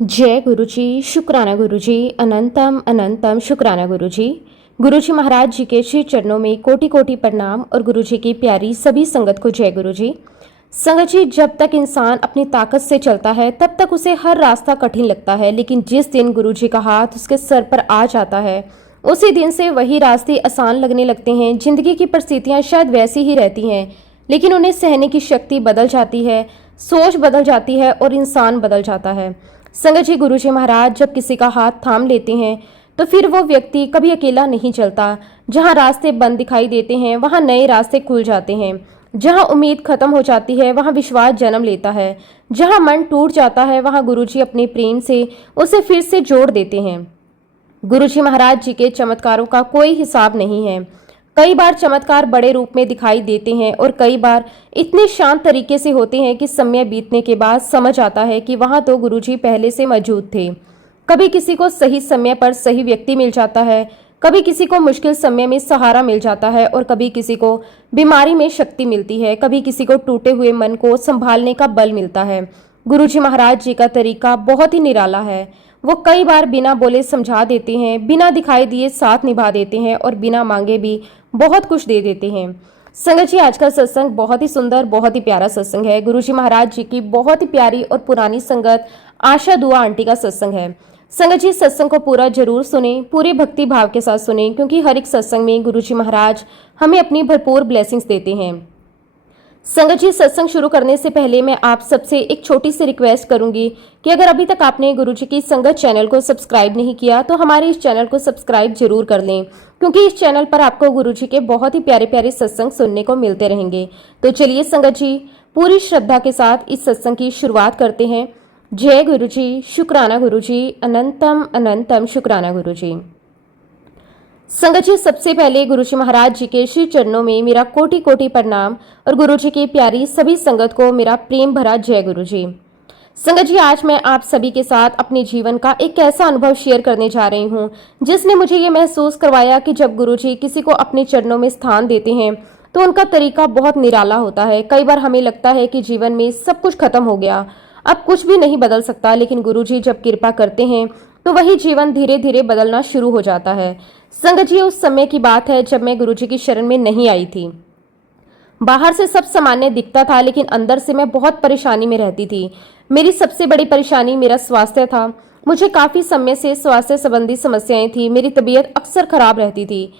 जय गुरुजी, शुक्राना गुरुजी, अनंतम अनंतम शुक्राना गुरुजी। गुरुजी महाराज जी के श्री चरणों में कोटि कोटि प्रणाम और गुरुजी की प्यारी सभी संगत को जय गुरुजी। संगत जी, जब तक इंसान अपनी ताकत से चलता है तब तक उसे हर रास्ता कठिन लगता है, लेकिन जिस दिन गुरुजी का हाथ उसके सर पर आ जाता है उसी दिन से वही रास्ते आसान लगने लगते हैं। जिंदगी की परिस्थितियां शायद वैसी ही रहती हैं, लेकिन उन्हें सहने की शक्ति बदल जाती है, सोच बदल जाती है और इंसान बदल जाता है। संगत जी, गुरुजी महाराज जब किसी का हाथ थाम लेते हैं तो फिर वो व्यक्ति कभी अकेला नहीं चलता। जहाँ रास्ते बंद दिखाई देते हैं वहाँ नए रास्ते खुल जाते हैं। जहाँ उम्मीद खत्म हो जाती है वहाँ विश्वास जन्म लेता है। जहाँ मन टूट जाता है वहाँ गुरुजी अपने प्रेम से उसे फिर से जोड़ देते हैं। गुरुजी महाराज जी के चमत्कारों का कोई हिसाब नहीं है। कई बार चमत्कार बड़े रूप में दिखाई देते हैं और कई बार इतने शांत तरीके से होते हैं कि समय बीतने के बाद समझ आता है कि वहां तो गुरुजी पहले से मौजूद थे। कभी किसी को सही समय पर सही व्यक्ति मिल जाता है, कभी किसी को मुश्किल समय में सहारा मिल जाता है और कभी किसी को बीमारी में शक्ति मिलती है, कभी किसी को टूटे हुए मन को संभालने का बल मिलता है। गुरुजी महाराज जी का तरीका बहुत ही निराला है। वो कई बार बिना बोले समझा देते हैं, बिना दिखाई दिए साथ निभा देते हैं और बिना मांगे भी बहुत कुछ दे देते हैं। संगत जी, आज का सत्संग बहुत ही सुंदर, बहुत ही प्यारा सत्संग है। गुरुजी महाराज जी की बहुत ही प्यारी और पुरानी संगत आशा दुआ आंटी का सत्संग है। संगत जी, सत्संग को पूरा जरूर सुने, पूरे भक्ति भाव के साथ सुने, क्योंकि हर एक सत्संग में गुरुजी महाराज हमें अपनी भरपूर ब्लेसिंग्स देते हैं। संगत जी, सत्संग शुरू करने से पहले मैं आप सबसे एक छोटी सी रिक्वेस्ट करूंगी कि अगर अभी तक आपने गुरुजी की संगत चैनल को सब्सक्राइब नहीं किया तो हमारे इस चैनल को सब्सक्राइब जरूर कर लें, क्योंकि इस चैनल पर आपको गुरुजी के बहुत ही प्यारे प्यारे सत्संग सुनने को मिलते रहेंगे। तो चलिए संगत जी, पूरी श्रद्धा के साथ इस सत्संग की शुरुआत करते हैं। जय गुरुजी, शुक्राना गुरुजी, अनंतम अनंतम शुक्राना गुरुजी। संगत जी, सबसे पहले गुरुजी महाराज जी के श्री चरणों में मेरा कोटि कोटि प्रणाम और गुरुजी की प्यारी सभी संगत को मेरा प्रेम भरा जय गुरुजी। संगत जी, आज मैं आप सभी के साथ अपने जीवन का एक ऐसा अनुभव शेयर करने जा रही हूँ जिसने मुझे ये महसूस करवाया कि जब गुरुजी किसी को अपने चरणों में स्थान देते हैं तो उनका तरीका बहुत निराला होता है। कई बार हमें लगता है कि जीवन में सब कुछ खत्म हो गया, अब कुछ भी नहीं बदल सकता, लेकिन गुरुजी जब कृपा करते हैं तो वही जीवन धीरे धीरे बदलना शुरू हो जाता है। संगत जी, उस समय की बात है जब मैं गुरुजी की शरण में नहीं आई थी। बाहर से सब सामान्य दिखता था, लेकिन अंदर से मैं बहुत परेशानी में रहती थी। मेरी सबसे बड़ी परेशानी मेरा स्वास्थ्य था। मुझे काफी समय से स्वास्थ्य संबंधी समस्याएं थी। मेरी तबीयत अक्सर खराब रहती थी।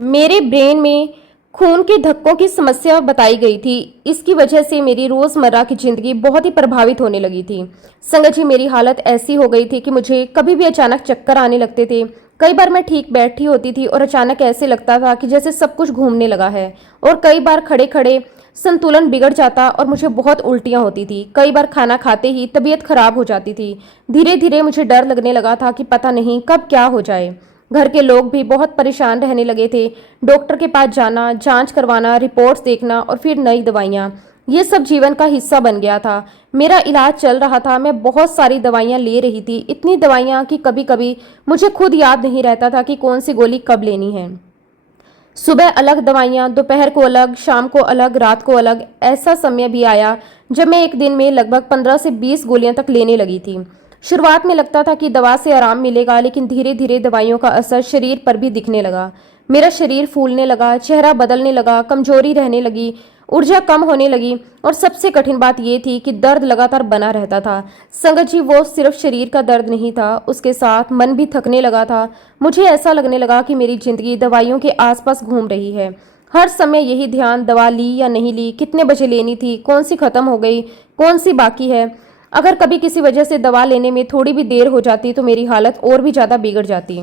मेरे ब्रेन में खून के धक्कों की समस्या बताई गई थी। इसकी वजह से मेरी रोजमर्रा की जिंदगी बहुत ही प्रभावित होने लगी थी। संगत जी, मेरी हालत ऐसी हो गई थी कि मुझे कभी भी अचानक चक्कर आने लगते थे। कई बार मैं ठीक बैठी होती थी और अचानक ऐसे लगता था कि जैसे सब कुछ घूमने लगा है, और कई बार खड़े खड़े संतुलन बिगड़ जाता और मुझे बहुत उल्टियां होती थी। कई बार खाना खाते ही तबीयत खराब हो जाती थी। धीरे धीरे मुझे डर लगने लगा था कि पता नहीं कब क्या हो जाए। घर के लोग भी बहुत परेशान रहने लगे थे। डॉक्टर के पास जाना, जांच करवाना, रिपोर्ट्स देखना और फिर नई दवाइयाँ, ये सब जीवन का हिस्सा बन गया था। मेरा इलाज चल रहा था, मैं बहुत सारी दवाइयाँ ले रही थी। इतनी दवाइयाँ कि कभी कभी मुझे खुद याद नहीं रहता था कि कौन सी गोली कब लेनी है। सुबह अलग दवाइयाँ, दोपहर को अलग, शाम को अलग, रात को अलग। ऐसा समय भी आया जब मैं एक दिन में लगभग 15 से 20 गोलियां तक लेने लगी थी। शुरुआत में लगता था कि दवा से आराम मिलेगा, लेकिन धीरे धीरे दवाइयों का असर शरीर पर भी दिखने लगा। मेरा शरीर फूलने लगा, चेहरा बदलने लगा, कमजोरी रहने लगी, ऊर्जा कम होने लगी और सबसे कठिन बात यह थी कि दर्द लगातार बना रहता था। संगत जी, वो सिर्फ शरीर का दर्द नहीं था, उसके साथ मन भी थकने लगा था। मुझे ऐसा लगने लगा कि मेरी जिंदगी दवाइयों के आसपास घूम रही है। हर समय यही ध्यान, दवा ली या नहीं ली, कितने बजे लेनी थी, कौन सी खत्म हो गई, कौन सी बाकी है। अगर कभी किसी वजह से दवा लेने में थोड़ी भी देर हो जाती तो मेरी हालत और भी ज्यादा बिगड़ जाती।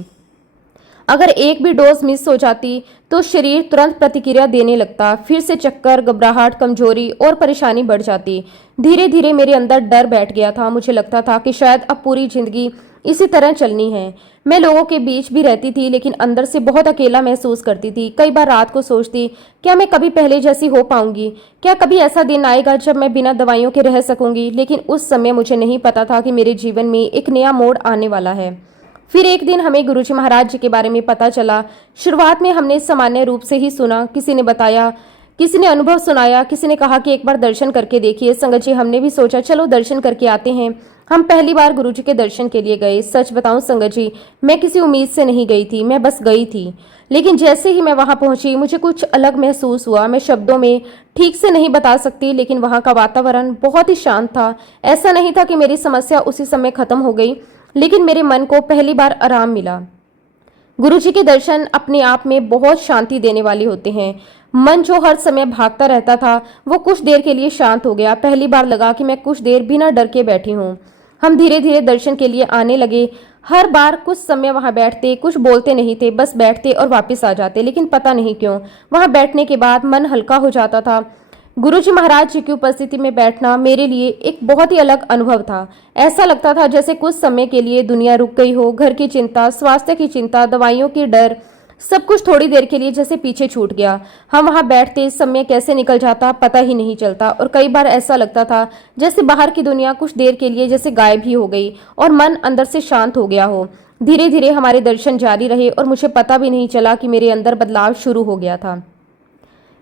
अगर एक भी डोज मिस हो जाती तो शरीर तुरंत प्रतिक्रिया देने लगता। फिर से चक्कर, घबराहट, कमजोरी और परेशानी बढ़ जाती। धीरे धीरे मेरे अंदर डर बैठ गया था। मुझे लगता था कि शायद अब पूरी जिंदगी इसी तरह चलनी है। मैं लोगों के बीच भी रहती थी, लेकिन अंदर से बहुत अकेला महसूस करती थी। कई बार रात को सोचती, क्या मैं कभी पहले जैसी हो पाऊंगी? क्या कभी ऐसा दिन आएगा जब मैं बिना दवाइयों के रह सकूंगी? लेकिन उस समय मुझे नहीं पता था कि मेरे जीवन में एक नया मोड़ आने वाला है। फिर एक दिन हमें गुरुजी महाराज जी के बारे में पता चला। शुरुआत में हमने सामान्य रूप से ही सुना, किसी ने बताया, किसी ने अनुभव सुनाया, किसी ने कहा कि एक बार दर्शन करके देखिए। संगत जी, हमने भी सोचा चलो दर्शन करके आते हैं। हम पहली बार गुरुजी के दर्शन के लिए गए। सच बताऊं संगत जी, मैं किसी उम्मीद से नहीं गई थी, मैं बस गई थी। लेकिन जैसे ही मैं वहां पहुंची मुझे कुछ अलग महसूस हुआ। मैं शब्दों में ठीक से नहीं बता सकती, लेकिन वहां का वातावरण बहुत ही शांत था। ऐसा नहीं था कि मेरी समस्या उसी समय खत्म हो गई, लेकिन मेरे मन को पहली बार आराम मिला। गुरुजी के दर्शन अपने आप में बहुत शांति देने वाले होते हैं। मन जो हर समय भागता रहता था वो कुछ देर के लिए शांत हो गया। पहली बार लगा कि मैं कुछ देर बिना डर के बैठी हूँ। हम धीरे धीरे दर्शन के लिए आने लगे। हर बार कुछ समय वहां बैठते, कुछ बोलते नहीं थे, बस बैठते और वापस आ जाते। लेकिन पता नहीं क्यों वहां बैठने के बाद मन हल्का हो जाता था। गुरुजी महाराज जी की उपस्थिति में बैठना मेरे लिए एक बहुत ही अलग अनुभव था। ऐसा लगता था जैसे कुछ समय के लिए दुनिया रुक गई हो। घर की चिंता, स्वास्थ्य की चिंता, दवाइयों की डर, सब कुछ थोड़ी देर के लिए जैसे पीछे छूट गया। हम वहां बैठते समय कैसे निकल जाता पता ही नहीं चलता, और कई बार ऐसा लगता था जैसे बाहर की दुनिया कुछ देर के लिए जैसे गायब ही हो गई और मन अंदर से शांत हो गया हो। धीरे धीरे हमारे दर्शन जारी रहे और मुझे पता भी नहीं चला कि मेरे अंदर बदलाव शुरू हो गया था।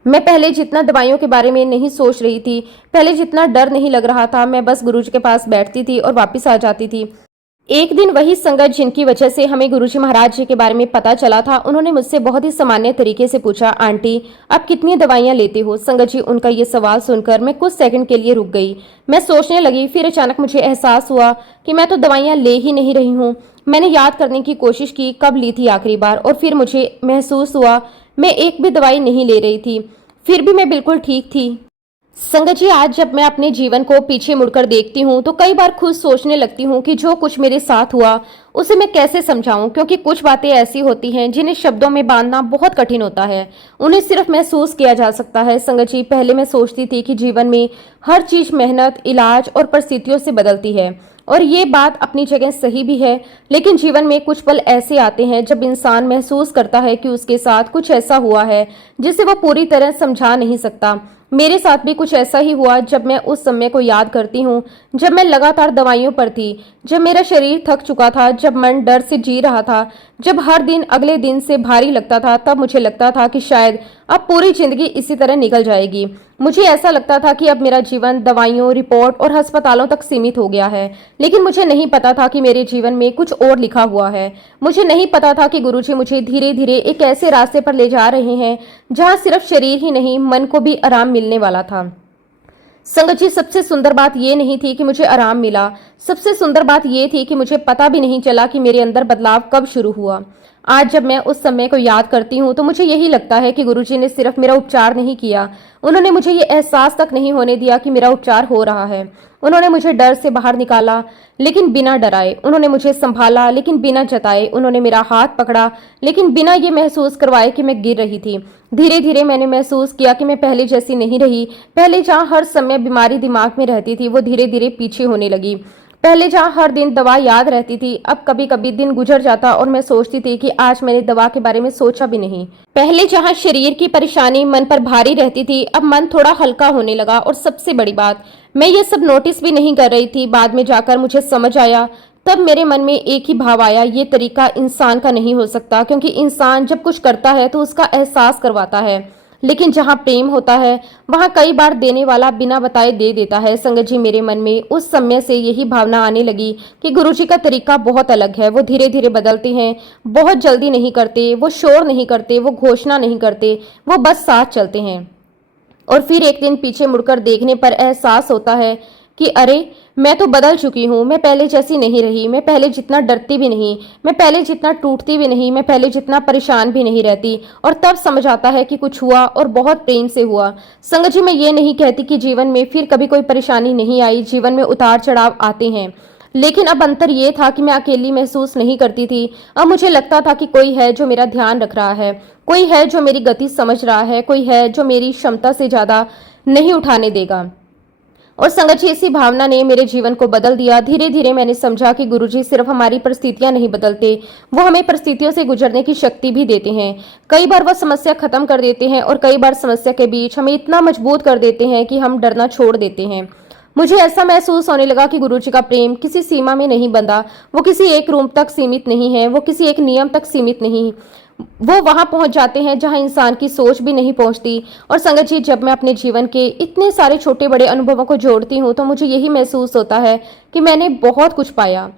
मैं पहले जितना दवाइयों के बारे में नहीं सोच रही थी, पहले जितना डर नहीं लग रहा था, मैं बस गुरुजी के पास बैठती थी और वापस आ जाती थी। एक दिन वही संगत जिनकी वजह से हमें गुरुजी महाराज जी के बारे में पता चला था, उन्होंने मुझसे बहुत ही सामान्य तरीके से पूछा, आंटी आप कितनी दवाइयां लेते हो? संगत जी, उनका ये सवाल सुनकर मैं कुछ सेकंड के लिए रुक गई। मैं सोचने लगी, फिर अचानक मुझे एहसास हुआ कि मैं तो दवाइयां ले ही नहीं रही हूँ। मैंने याद करने की कोशिश की कब ली थी आखिरी बार, और फिर मुझे महसूस हुआ मैं एक भी दवाई नहीं ले रही थी। फिर भी मैं बिल्कुल ठीक थी। संगत जी, आज जब मैं अपने जीवन को पीछे मुड़कर देखती हूँ तो कई बार खुद सोचने लगती हूँ कि जो कुछ मेरे साथ हुआ उसे मैं कैसे समझाऊं, क्योंकि कुछ बातें ऐसी होती हैं जिन्हें शब्दों में बांधना बहुत कठिन होता है, उन्हें सिर्फ महसूस किया जा सकता है। संगत जी, पहले मैं सोचती थी कि जीवन में हर चीज मेहनत, इलाज और परिस्थितियों से बदलती है, और ये बात अपनी जगह सही भी है। लेकिन जीवन में कुछ पल ऐसे आते हैं जब इंसान महसूस करता है कि उसके साथ कुछ ऐसा हुआ है जिसे वो पूरी तरह समझा नहीं सकता। मेरे साथ भी कुछ ऐसा ही हुआ। जब मैं उस समय को याद करती हूँ जब मैं लगातार दवाइयों पर थी, जब मेरा शरीर थक चुका था, जब मन डर से जी रहा था, जब हर दिन अगले दिन से भारी लगता था, तब मुझे लगता था कि शायद अब पूरी जिंदगी इसी तरह निकल जाएगी। मुझे ऐसा लगता था कि अब मेरा जीवन दवाइयों, रिपोर्ट और अस्पतालों तक सीमित हो गया है। लेकिन मुझे नहीं पता था कि मेरे जीवन में कुछ और लिखा हुआ है। मुझे नहीं पता था कि गुरुजी मुझे धीरे धीरे एक ऐसे रास्ते पर ले जा रहे हैं जहां सिर्फ शरीर ही नहीं, मन को भी आराम मिलने वाला था। संगत जी, सबसे सुंदर बात यह नहीं थी कि मुझे आराम मिला, सबसे सुंदर बात यह थी कि मुझे पता भी नहीं चला कि मेरे अंदर बदलाव कब शुरू हुआ। आज जब मैं उस समय को याद करती हूँ तो मुझे यही लगता है कि गुरुजी ने सिर्फ मेरा उपचार नहीं किया, उन्होंने मुझे ये एहसास तक नहीं होने दिया कि मेरा उपचार हो रहा है। उन्होंने मुझे डर से बाहर निकाला लेकिन बिना डराए, उन्होंने मुझे संभाला लेकिन बिना जताए, उन्होंने मेरा हाथ पकड़ा लेकिन बिना ये महसूस करवाए कि मैं गिर रही थी। धीरे धीरे मैंने महसूस किया कि मैं पहले जैसी नहीं रही। पहले जहाँ हर समय बीमारी दिमाग में रहती थी वो धीरे धीरे पीछे होने लगी। पहले जहाँ हर दिन दवा याद रहती थी, अब कभी कभी दिन गुजर जाता और मैं सोचती थी कि आज मैंने दवा के बारे में सोचा भी नहीं। पहले जहाँ शरीर की परेशानी मन पर भारी रहती थी, अब मन थोड़ा हल्का होने लगा। और सबसे बड़ी बात, मैं ये सब नोटिस भी नहीं कर रही थी, बाद में जाकर मुझे समझ आया। तब मेरे मन में एक ही भाव आया, ये तरीका इंसान का नहीं हो सकता, क्योंकि इंसान जब कुछ करता है तो उसका एहसास करवाता है, लेकिन जहाँ प्रेम होता है वहाँ कई बार देने वाला बिना बताए दे देता है। संगत जी, मेरे मन में उस समय से यही भावना आने लगी कि गुरुजी का तरीका बहुत अलग है। वो धीरे धीरे बदलते हैं, बहुत जल्दी नहीं करते, वो शोर नहीं करते, वो घोषणा नहीं करते, वो बस साथ चलते हैं। और फिर एक दिन पीछे मुड़कर देखने पर एहसास होता है कि अरे, मैं तो बदल चुकी हूँ, मैं पहले जैसी नहीं रही, मैं पहले जितना डरती भी नहीं, मैं पहले जितना टूटती भी नहीं, मैं पहले जितना परेशान भी नहीं रहती। और तब समझ आता है कि कुछ हुआ और बहुत प्रेम से हुआ। संगत जी, मैं ये नहीं कहती कि जीवन में फिर कभी कोई परेशानी नहीं आई, जीवन में उतार चढ़ाव आते हैं, लेकिन अब अंतर ये था कि मैं अकेली महसूस नहीं करती थी। अब मुझे लगता था कि कोई है जो मेरा ध्यान रख रहा है, कोई है जो मेरी गति समझ रहा है, कोई है जो मेरी क्षमता से ज्यादा नहीं उठाने देगा। और संगत जी, इसी भावना ने मेरे जीवन को बदल दिया। धीरे धीरे मैंने समझा कि गुरुजी सिर्फ हमारी परिस्थितियां नहीं बदलते, वो हमें परिस्थितियों से गुजरने की शक्ति भी देते हैं। कई बार वह समस्या खत्म कर देते हैं और कई बार समस्या के बीच हमें इतना मजबूत कर देते हैं कि हम डरना छोड़ देते हैं। मुझे ऐसा महसूस होने लगा कि गुरुजी का प्रेम किसी सीमा में नहीं बंधा, वो किसी एक रूम तक सीमित नहीं है, वो किसी एक नियम तक सीमित नहीं, वो वहां पहुंच जाते हैं जहां इंसान की सोच भी नहीं पहुंचती। और संगत जी, जब मैं अपने जीवन के इतने सारे छोटे बड़े अनुभवों को जोड़ती हूँ तो मुझे यही महसूस होता है कि मैंने बहुत कुछ पाया,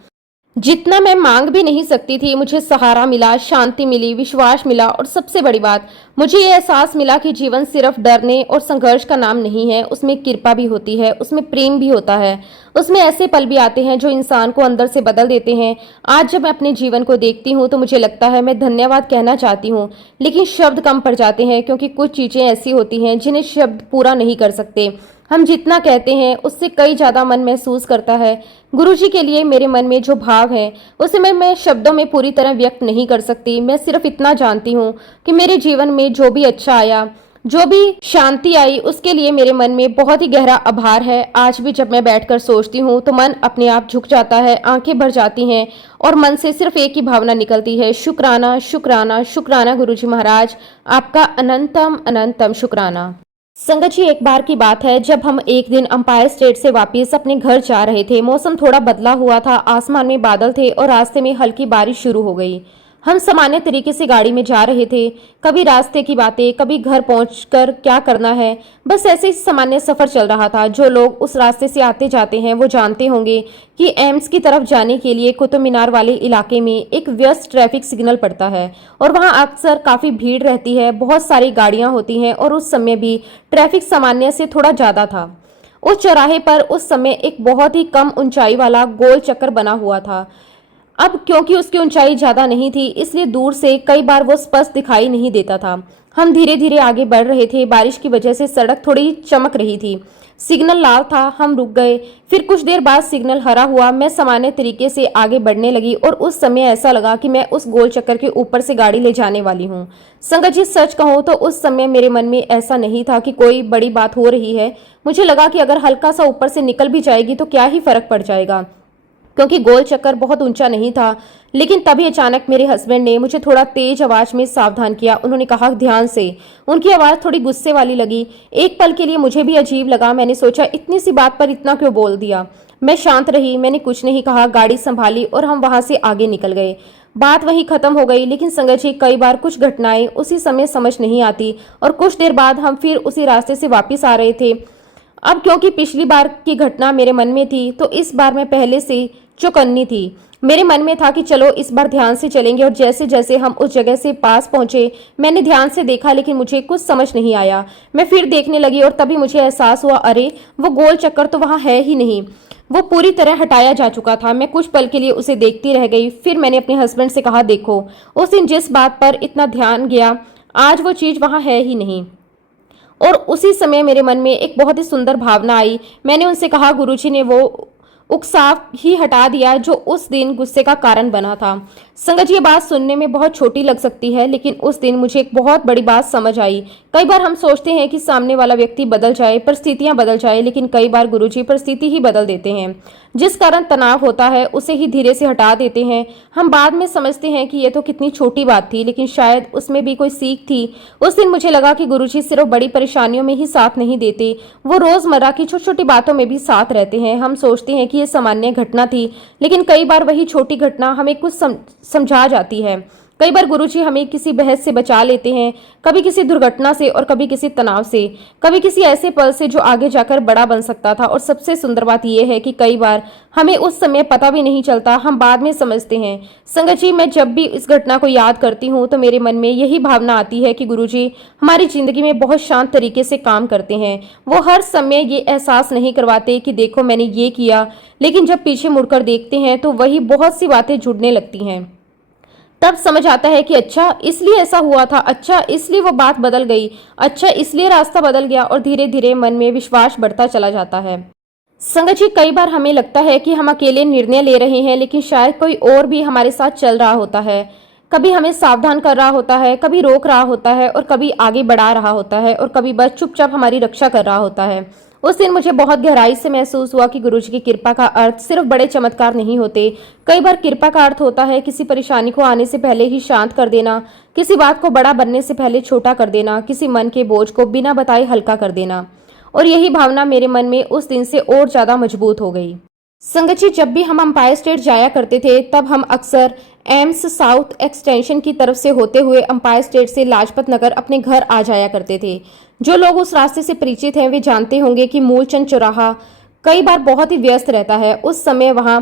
जितना मैं मांग भी नहीं सकती थी। मुझे सहारा मिला, शांति मिली, विश्वास मिला, और सबसे बड़ी बात, मुझे ये एहसास मिला कि जीवन सिर्फ डरने और संघर्ष का नाम नहीं है। उसमें कृपा भी होती है, उसमें प्रेम भी होता है, उसमें ऐसे पल भी आते हैं जो इंसान को अंदर से बदल देते हैं। आज जब मैं अपने जीवन को देखती हूँ तो मुझे लगता है मैं धन्यवाद कहना चाहती हूँ, लेकिन शब्द कम पड़ जाते हैं, क्योंकि कुछ चीजें ऐसी होती हैं जिन्हें शब्द पूरा नहीं कर सकते। हम जितना कहते हैं उससे कई ज्यादा मन महसूस करता है। गुरुजी के लिए मेरे मन में जो भाव है उसे मैं शब्दों में पूरी तरह व्यक्त नहीं कर सकती। मैं सिर्फ इतना जानती हूँ कि मेरे जीवन में जो भी अच्छा आया, जो भी शांति आई, उसके लिए मेरे मन में बहुत ही गहरा आभार है। आज भी जब मैं बैठकर सोचती हूँ तो मन अपने आप झुक जाता है, आंखें भर जाती हैं और मन से सिर्फ एक ही भावना निकलती है, शुक्राना शुक्राना शुक्राना गुरुजी महाराज, आपका अनंतम अनंतम शुक्राना। संगत जी, एक बार की बात है जब हम एक दिन अंपायर स्टेट से वापस अपने घर जा रहे थे। मौसम थोड़ा बदला हुआ था, आसमान में बादल थे और रास्ते में हल्की बारिश शुरू हो गई। हम सामान्य तरीके से गाड़ी में जा रहे थे, कभी रास्ते की बातें, कभी घर पहुंचकर क्या करना है, बस ऐसे ही सामान्य सफर चल रहा था। जो लोग उस रास्ते से आते जाते हैं वो जानते होंगे कि एम्स की तरफ जाने के लिए कुतुब मीनार वाले इलाके में एक व्यस्त ट्रैफिक सिग्नल पड़ता है और वहां अक्सर काफी भीड़ रहती है, बहुत सारी गाड़ियां होती हैं और उस समय भी ट्रैफिक सामान्य से थोड़ा ज्यादा था। उस चौराहे पर उस समय एक बहुत ही कम ऊंचाई वाला गोल चक्कर बना हुआ था। अब क्योंकि उसकी ऊंचाई ज्यादा नहीं थी, इसलिए दूर से कई बार वो स्पष्ट दिखाई नहीं देता था। हम धीरे धीरे आगे बढ़ रहे थे, बारिश की वजह से सड़क थोड़ी चमक रही थी। सिग्नल लाल था, हम रुक गए। फिर कुछ देर बाद सिग्नल हरा हुआ। मैं सामान्य तरीके से आगे बढ़ने लगी और उस समय ऐसा लगा कि मैं उस गोल चक्कर के ऊपर से गाड़ी ले जाने वाली हूँ। संगत जी, सच कहूँ तो उस समय मेरे मन में ऐसा नहीं था कि कोई बड़ी बात हो रही है। मुझे लगा कि अगर हल्का सा ऊपर से निकल भी जाएगी तो क्या ही फर्क पड़ जाएगा, क्योंकि गोल चक्कर बहुत ऊंचा नहीं था। लेकिन तभी अचानक मेरे हस्बैंड ने मुझे थोड़ा तेज आवाज में सावधान किया। उन्होंने कहा, ध्यान से। उनकी आवाज थोड़ी गुस्से वाली लगी। एक पल के लिए मुझे भी अजीब लगा। मैंने सोचा, इतनी सी बात पर इतना क्यों बोल दिया। मैं शांत रही, मैंने कुछ नहीं कहा, गाड़ी संभाली और हम वहां से आगे निकल गए। बात वहीं खत्म हो गई। लेकिन संगत जी, कई बार कुछ घटनाएं उसी समय समझ नहीं आती और कुछ देर बाद हम फिर उसी रास्ते से वापिस आ रहे थे। अब क्योंकि पिछली बार की घटना मेरे मन में थी तो इस बार मैं पहले से चौकन्नी थी। मेरे मन में था कि चलो इस बार ध्यान से चलेंगे। और जैसे जैसे हम उस जगह से पास पहुंचे, मैंने ध्यान से देखा लेकिन मुझे कुछ समझ नहीं आया। मैं फिर देखने लगी और तभी मुझे एहसास हुआ, अरे वो गोल चक्कर तो वहां है ही नहीं, वो पूरी तरह हटाया जा चुका था। मैं कुछ पल के लिए उसे देखती रह गई। फिर मैंने अपने हस्बैंड से कहा, देखो, उस दिन जिस बात पर इतना ध्यान गया, आज वो चीज वहां है ही नहीं। और उसी समय मेरे मन में एक बहुत ही सुंदर भावना आई। मैंने उनसे कहा, गुरुजी ने वो उकसाव ही हटा दिया जो उस दिन गुस्से का कारण बना था। संगत जी, ये बात सुनने में बहुत छोटी लग सकती है, लेकिन उस दिन मुझे एक बहुत बड़ी बात समझ आई। कई बार हम सोचते हैं कि सामने वाला व्यक्ति बदल जाए, परिस्थितियां बदल जाए, लेकिन कई बार गुरुजी परिस्थिति ही बदल देते हैं। जिस कारण तनाव होता है उसे ही धीरे से हटा देते हैं। हम बाद में समझते हैं कि ये तो कितनी छोटी बात थी, लेकिन शायद उसमें भी कोई सीख थी। उस दिन मुझे लगा कि गुरुजी सिर्फ बड़ी परेशानियों में ही साथ नहीं देते, वो रोजमर्रा की छोटी छोटी बातों में भी साथ रहते हैं। हम सोचते हैं कि ये सामान्य घटना थी, लेकिन कई बार वही छोटी घटना हमें कुछ समझा जाती है। कई बार गुरुजी हमें किसी बहस से बचा लेते हैं, कभी किसी दुर्घटना से और कभी किसी तनाव से, कभी किसी ऐसे पल से जो आगे जाकर बड़ा बन सकता था। और सबसे सुंदर बात यह है कि कई बार हमें उस समय पता भी नहीं चलता, हम बाद में समझते हैं। संगत जी, मैं जब भी इस घटना को याद करती हूँ तो मेरे मन में यही भावना आती है कि गुरुजी हमारी जिंदगी में बहुत शांत तरीके से काम करते हैं। वो हर समय ये एहसास नहीं करवाते कि देखो मैंने ये किया, लेकिन जब पीछे मुड़कर देखते हैं तो वही बहुत सी बातें जुड़ने लगती हैं। तब समझ आता है कि अच्छा इसलिए ऐसा हुआ था, अच्छा इसलिए वो बात बदल गई, अच्छा इसलिए रास्ता बदल गया। और धीरे धीरे मन में विश्वास बढ़ता चला जाता है। संगत जी, कई बार हमें लगता है कि हम अकेले निर्णय ले रहे हैं, लेकिन शायद कोई और भी हमारे साथ चल रहा होता है। कभी हमें सावधान कर रहा होता है, कभी रोक रहा होता है और कभी आगे बढ़ा रहा होता है और कभी बस चुपचाप हमारी रक्षा कर रहा होता है। उस दिन मुझे बहुत गहराई से महसूस हुआ कि गुरुजी की कृपा का अर्थ सिर्फ बड़े चमत्कार नहीं होते। कई बार कृपा का अर्थ होता है किसी परेशानी को आने से पहले ही शांत कर देना, किसी बात को बड़ा बनने से पहले छोटा कर देना, किसी मन के बोझ को बिना बताए हल्का कर देना। और यही भावना मेरे मन में उस दिन से और ज्यादा मजबूत हो गई। संगत जी, जब भी हम अंपायर स्टेट जाया करते थे तब हम अक्सर एम्स साउथ एक्सटेंशन की तरफ से होते हुए अंपायर स्टेट से लाजपत नगर अपने घर आ जाया करते थे। जो लोग उस रास्ते से परिचित हैं वे जानते होंगे कि मूलचंद चौराहा कई बार बहुत ही व्यस्त रहता है। उस समय वहां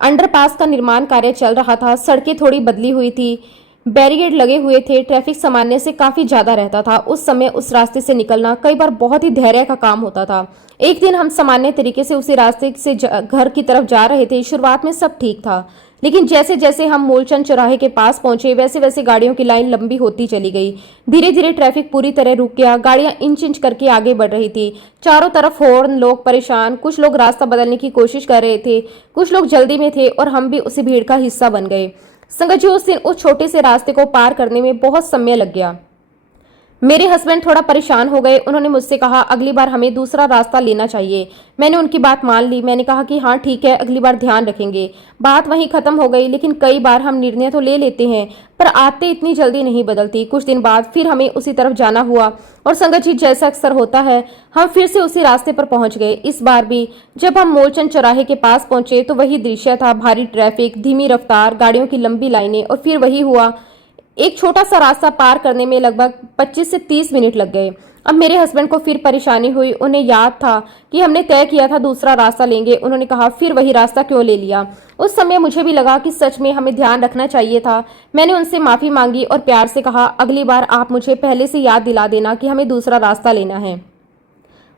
अंडरपास का निर्माण कार्य चल रहा था, सड़कें थोड़ी बदली हुई थी, बैरिकेड लगे हुए थे, ट्रैफिक सामान्य से काफी ज्यादा रहता था। उस समय उस रास्ते से निकलना कई बार बहुत ही धैर्य का काम होता था। एक दिन हम सामान्य तरीके से उसी रास्ते से घर की तरफ जा रहे थे। शुरुआत में सब ठीक था, लेकिन जैसे जैसे हम मूलचंद चौराहे के पास पहुंचे वैसे वैसे गाड़ियों की लाइन लंबी होती चली गई। धीरे धीरे ट्रैफिक पूरी तरह रुक गया, गाड़ियां इंच इंच करके आगे बढ़ रही थी। चारों तरफ हॉर्न, लोग परेशान, कुछ लोग रास्ता बदलने की कोशिश कर रहे थे, कुछ लोग जल्दी में थे और हम भी उसी भीड़ का हिस्सा बन गए। संगत जी, उस दिन उस छोटे से रास्ते को पार करने में बहुत समय लग गया। मेरे हस्बैंड थोड़ा परेशान हो गए। उन्होंने मुझसे कहा अगली बार हमें दूसरा रास्ता लेना चाहिए। मैंने उनकी बात मान ली। मैंने कहा कि हाँ ठीक है, अगली बार ध्यान रखेंगे। बात वहीं खत्म हो गई। लेकिन कई बार हम निर्णय तो ले लेते हैं पर आदतें इतनी जल्दी नहीं बदलती। कुछ दिन बाद फिर हमें उसी तरफ जाना हुआ और संगत जी, जैसा अक्सर होता है, हम फिर से उसी रास्ते पर पहुंच गए। इस बार भी जब हम मूलचंद चौराहे के पास पहुंचे तो वही दृश्य था, भारी ट्रैफिक, धीमी रफ्तार, गाड़ियों की लंबी लाइनें। और फिर वही हुआ, एक छोटा सा रास्ता पार करने में लगभग 25 से 30 मिनट लग गए। अब मेरे हस्बैंड को फिर परेशानी हुई। उन्हें याद था कि हमने तय किया था दूसरा रास्ता लेंगे। उन्होंने कहा फिर वही रास्ता क्यों ले लिया। उस समय मुझे भी लगा कि सच में हमें ध्यान रखना चाहिए था। मैंने उनसे माफी मांगी और प्यार से कहा अगली बार आप मुझे पहले से याद दिला देना कि हमें दूसरा रास्ता लेना है।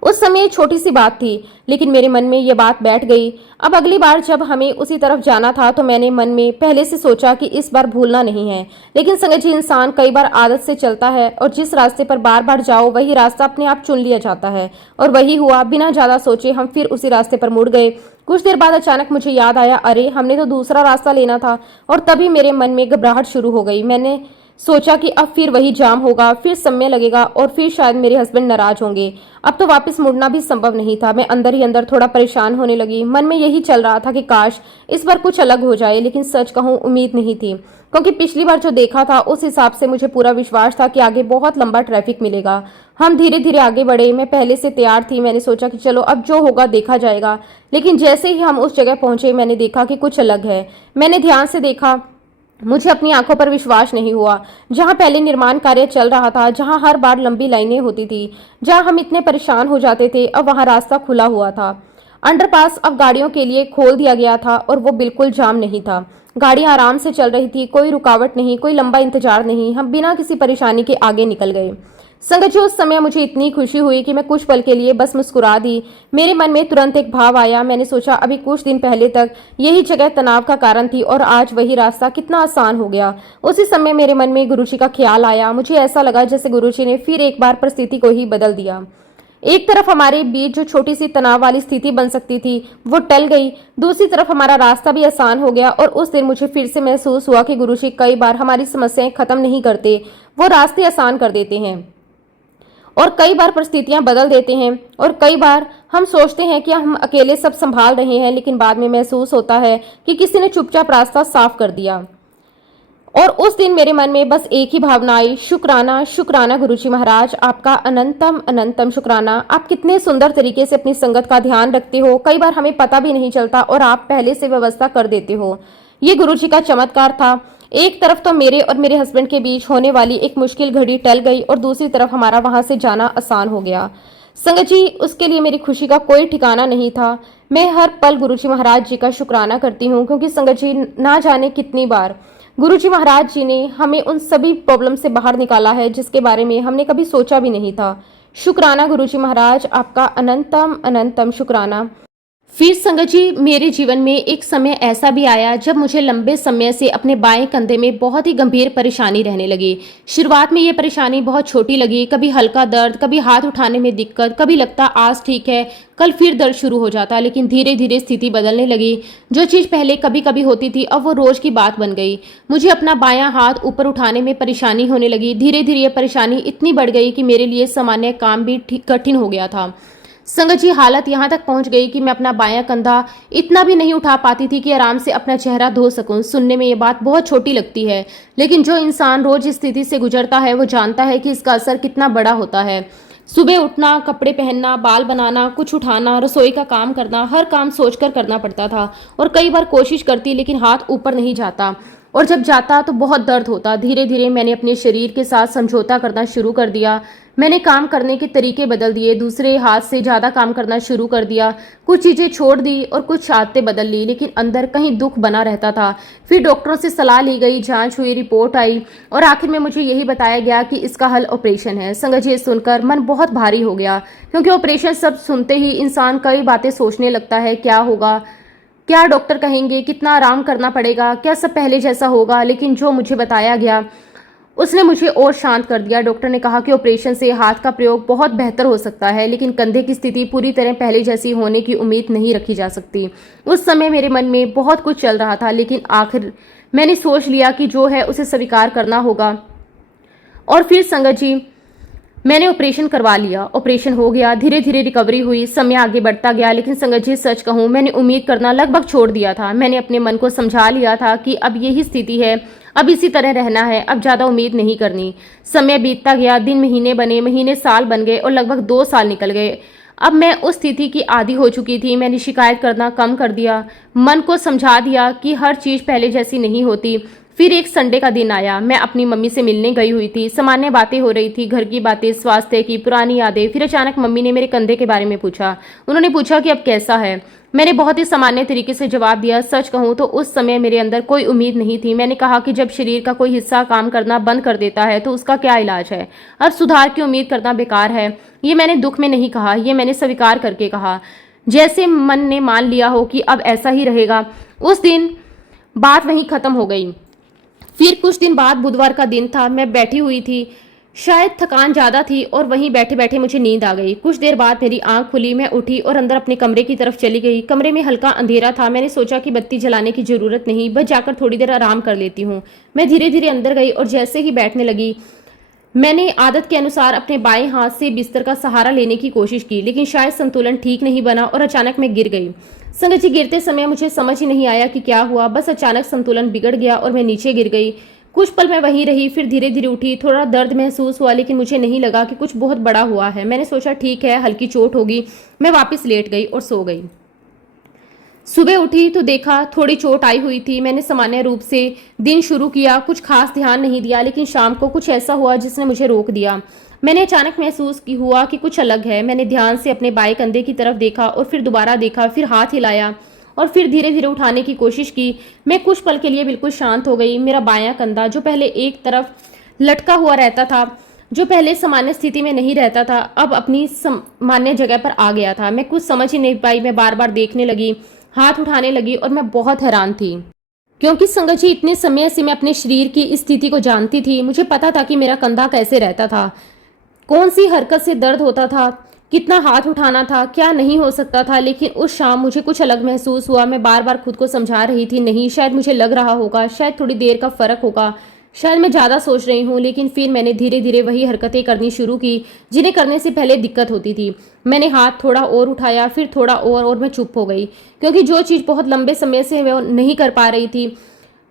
उस समय छोटी सी बात थी, लेकिन मेरे मन में ये बात बैठ गई। अब अगली बार जब हमें उसी तरफ जाना था तो मैंने मन में पहले से सोचा कि इस बार भूलना नहीं है। लेकिन संगत जी, इंसान कई बार आदत से चलता है और जिस रास्ते पर बार बार जाओ वही रास्ता अपने आप चुन लिया जाता है। और वही हुआ, बिना ज्यादा सोचे हम फिर उसी रास्ते पर मुड़ गए। कुछ देर बाद अचानक मुझे याद आया, अरे हमने तो दूसरा रास्ता लेना था। और तभी मेरे मन में घबराहट शुरू हो गई। मैंने सोचा कि अब फिर वही जाम होगा, फिर समय लगेगा और फिर शायद मेरे हस्बैंड नाराज होंगे। अब तो वापस मुड़ना भी संभव नहीं था। मैं अंदर ही अंदर थोड़ा परेशान होने लगी। मन में यही चल रहा था कि काश इस बार कुछ अलग हो जाए। लेकिन सच कहूं, उम्मीद नहीं थी, क्योंकि पिछली बार जो देखा था उस हिसाब से मुझे पूरा विश्वास था कि आगे बहुत लंबा ट्रैफिक मिलेगा। हम धीरे धीरे आगे बढ़े। मैं पहले से तैयार थी। मैंने सोचा कि चलो अब जो होगा देखा जाएगा। लेकिन जैसे ही हम उस जगह पहुंचे मैंने देखा कि कुछ अलग है। मैंने ध्यान से देखा, मुझे अपनी आंखों पर विश्वास नहीं हुआ। जहां पहले निर्माण कार्य चल रहा था, जहां हर बार लंबी लाइनें होती थी, जहां हम इतने परेशान हो जाते थे, अब वहां रास्ता खुला हुआ था। अंडरपास अब गाड़ियों के लिए खोल दिया गया था और वो बिल्कुल जाम नहीं था। गाड़ियां आराम से चल रही थी, कोई रुकावट नहीं, कोई लंबा इंतजार नहीं। हम बिना किसी परेशानी के आगे निकल गए। संगत जी, उस समय मुझे इतनी खुशी हुई कि मैं कुछ पल के लिए बस मुस्कुरा दी। मेरे मन में तुरंत एक भाव आया। मैंने सोचा अभी कुछ दिन पहले तक यही जगह तनाव का कारण थी और आज वही रास्ता कितना आसान हो गया। उसी समय मेरे मन में गुरुजी का ख्याल आया। मुझे ऐसा लगा जैसे गुरुजी ने फिर एक बार परिस्थिति को ही बदल दिया। एक तरफ हमारे बीच जो छोटी सी तनाव वाली स्थिति बन सकती थी वो टल गई, दूसरी तरफ हमारा रास्ता भी आसान हो गया। और उस दिन मुझे फिर से महसूस हुआ कि गुरुजी कई बार हमारी समस्याएं खत्म नहीं करते, वो रास्ते आसान कर देते हैं। और कई बार परिस्थितियां बदल देते हैं। और कई बार हम सोचते हैं कि हम अकेले सब संभाल रहे हैं, लेकिन बाद में महसूस होता है कि किसी ने चुपचाप रास्ता साफ कर दिया। और उस दिन मेरे मन में बस एक ही भावना आई, शुक्राना, शुक्राना गुरुजी महाराज, आपका अनंतम अनंतम शुक्राना। आप कितने सुंदर तरीके से अपनी संगत का ध्यान रखते हो, कई बार हमें पता भी नहीं चलता और आप पहले से व्यवस्था कर देते हो। ये गुरुजी का चमत्कार था। एक तरफ तो मेरे और मेरे हस्बैंड के बीच होने वाली एक मुश्किल घड़ी टल गई और दूसरी तरफ हमारा वहां से जाना आसान हो गया। संगत जी, उसके लिए मेरी खुशी का कोई ठिकाना नहीं था। मैं हर पल गुरुजी महाराज जी का शुक्राना करती हूँ, क्योंकि संगत जी, ना जाने कितनी बार गुरुजी महाराज जी ने हमें उन सभी प्रॉब्लम से बाहर निकाला है जिसके बारे में हमने कभी सोचा भी नहीं था। शुक्राना गुरुजी महाराज, आपका अनंतम अनंतम शुक्राना। फिर संगत जी, मेरे जीवन में एक समय ऐसा भी आया जब मुझे लंबे समय से अपने बाएं कंधे में बहुत ही गंभीर परेशानी रहने लगी। शुरुआत में ये परेशानी बहुत छोटी लगी, कभी हल्का दर्द, कभी हाथ उठाने में दिक्कत, कभी लगता आज ठीक है, कल फिर दर्द शुरू हो जाता। लेकिन धीरे धीरे स्थिति बदलने लगी। जो चीज़ पहले कभी कभी होती थी अब वो रोज की बात बन गई। मुझे अपना बायां हाथ ऊपर उठाने में परेशानी होने लगी। धीरे धीरे ये परेशानी इतनी बढ़ गई कि मेरे लिए सामान्य काम भी कठिन हो गया था। संगत जी, हालत यहाँ तक पहुँच गई कि मैं अपना बायां कंधा इतना भी नहीं उठा पाती थी कि आराम से अपना चेहरा धो सकूं। सुनने में ये बात बहुत छोटी लगती है, लेकिन जो इंसान रोज इस स्थिति से गुजरता है वो जानता है कि इसका असर कितना बड़ा होता है। सुबह उठना, कपड़े पहनना, बाल बनाना, कुछ उठाना, रसोई का काम करना, हर काम सोचकर करना पड़ता था। और कई बार कोशिश करती लेकिन हाथ ऊपर नहीं जाता, और जब जाता तो बहुत दर्द होता। धीरे धीरे मैंने अपने शरीर के साथ समझौता करना शुरू कर दिया। मैंने काम करने के तरीके बदल दिए, दूसरे हाथ से ज़्यादा काम करना शुरू कर दिया, कुछ चीज़ें छोड़ दी और कुछ आदतें बदल ली, लेकिन अंदर कहीं दुख बना रहता था। फिर डॉक्टरों से सलाह ली गई, जांच हुई, रिपोर्ट आई और आखिर में मुझे यही बताया गया कि इसका हल ऑपरेशन है। संगत जी, सुनकर मन बहुत भारी हो गया, क्योंकि ऑपरेशन सब सुनते ही इंसान कई बातें सोचने लगता है। क्या होगा, क्या डॉक्टर कहेंगे, कितना आराम करना पड़ेगा, क्या सब पहले जैसा होगा। लेकिन जो मुझे बताया गया उसने मुझे और शांत कर दिया। डॉक्टर ने कहा कि ऑपरेशन से हाथ का प्रयोग बहुत बेहतर हो सकता है, लेकिन कंधे की स्थिति पूरी तरह पहले जैसी होने की उम्मीद नहीं रखी जा सकती। उस समय मेरे मन में बहुत कुछ चल रहा था, लेकिन आखिर मैंने सोच लिया कि जो है उसे स्वीकार करना होगा। और फिर संगत जी, मैंने ऑपरेशन करवा लिया। ऑपरेशन हो गया, धीरे धीरे रिकवरी हुई, समय आगे बढ़ता गया। लेकिन संगत जी, सच कहूँ, मैंने उम्मीद करना लगभग छोड़ दिया था। मैंने अपने मन को समझा लिया था कि अब यही स्थिति है, अब इसी तरह रहना है, अब ज़्यादा उम्मीद नहीं करनी। समय बीतता गया, दिन महीने बने, महीने साल बन गए और लगभग 2 साल निकल गए। अब मैं उस स्थिति की आदी हो चुकी थी। मैंने शिकायत करना कम कर दिया, मन को समझा दिया कि हर चीज़ पहले जैसी नहीं होती। फिर एक संडे का दिन आया, मैं अपनी मम्मी से मिलने गई हुई थी। सामान्य बातें हो रही थी, घर की बातें, स्वास्थ्य की, पुरानी यादें। फिर अचानक मम्मी ने मेरे कंधे के बारे में पूछा। उन्होंने पूछा कि अब कैसा है। मैंने बहुत ही सामान्य तरीके से जवाब दिया। सच कहूँ तो उस समय मेरे अंदर कोई उम्मीद नहीं थी। मैंने कहा कि जब शरीर का कोई हिस्सा काम करना बंद कर देता है तो उसका क्या इलाज है, अब सुधार की उम्मीद करना बेकार है। ये मैंने दुख में नहीं कहा, ये मैंने स्वीकार करके कहा, जैसे मन ने मान लिया हो कि अब ऐसा ही रहेगा। उस दिन बात वहीं खत्म हो गई। फिर कुछ दिन बाद बुधवार का दिन था, मैं बैठी हुई थी, शायद थकान ज़्यादा थी और वहीं बैठे बैठे मुझे नींद आ गई। कुछ देर बाद मेरी आंख खुली, मैं उठी और अंदर अपने कमरे की तरफ चली गई। कमरे में हल्का अंधेरा था। मैंने सोचा कि बत्ती जलाने की ज़रूरत नहीं, बस जाकर थोड़ी देर आराम कर लेती हूँ। मैं धीरे धीरे अंदर गई और जैसे ही बैठने लगी, मैंने आदत के अनुसार अपने बाएं हाथ से बिस्तर का सहारा लेने की कोशिश की, लेकिन शायद संतुलन ठीक नहीं बना और अचानक मैं गिर गई। संगत जी, गिरते समय मुझे समझ ही नहीं आया कि क्या हुआ, बस अचानक संतुलन बिगड़ गया और मैं नीचे गिर गई। कुछ पल मैं वहीं रही, फिर धीरे धीरे उठी। थोड़ा दर्द महसूस हुआ, लेकिन मुझे नहीं लगा कि कुछ बहुत बड़ा हुआ है। मैंने सोचा ठीक है, हल्की चोट होगी। मैं वापस लेट गई और सो गई। सुबह उठी तो देखा थोड़ी चोट आई हुई थी। मैंने सामान्य रूप से दिन शुरू किया, कुछ खास ध्यान नहीं दिया, लेकिन शाम को कुछ ऐसा हुआ जिसने मुझे रोक दिया। मैंने अचानक महसूस हुआ कि कुछ अलग है। मैंने ध्यान से अपने बाएं कंधे की तरफ देखा और फिर दोबारा देखा, फिर हाथ हिलाया और फिर धीरे धीरे उठाने की कोशिश की। मैं कुछ पल के लिए बिल्कुल शांत हो गई। मेरा बायां कंधा, जो पहले एक तरफ लटका हुआ रहता था, जो पहले सामान्य स्थिति में नहीं रहता था, अब अपनी सामान्य जगह पर आ गया था। मैं कुछ समझ ही नहीं पाई। मैं बार बार देखने लगी, हाथ उठाने लगी और मैं बहुत हैरान थी, क्योंकि संगत जी, इतने समय से मैं अपने शरीर की इस स्थिति को जानती थी। मुझे पता था कि मेरा कंधा कैसे रहता था, कौन सी हरकत से दर्द होता था, कितना हाथ उठाना था, क्या नहीं हो सकता था। लेकिन उस शाम मुझे कुछ अलग महसूस हुआ। मैं बार बार खुद को समझा रही थी, नहीं, शायद मुझे लग रहा होगा, शायद थोड़ी देर का फर्क होगा, शायद मैं ज़्यादा सोच रही हूँ। लेकिन फिर मैंने धीरे धीरे वही हरकतें करनी शुरू की जिन्हें करने से पहले दिक्कत होती थी। मैंने हाथ थोड़ा और उठाया, फिर थोड़ा और मैं चुप हो गई, क्योंकि जो चीज़ बहुत लंबे समय से मैं नहीं कर पा रही थी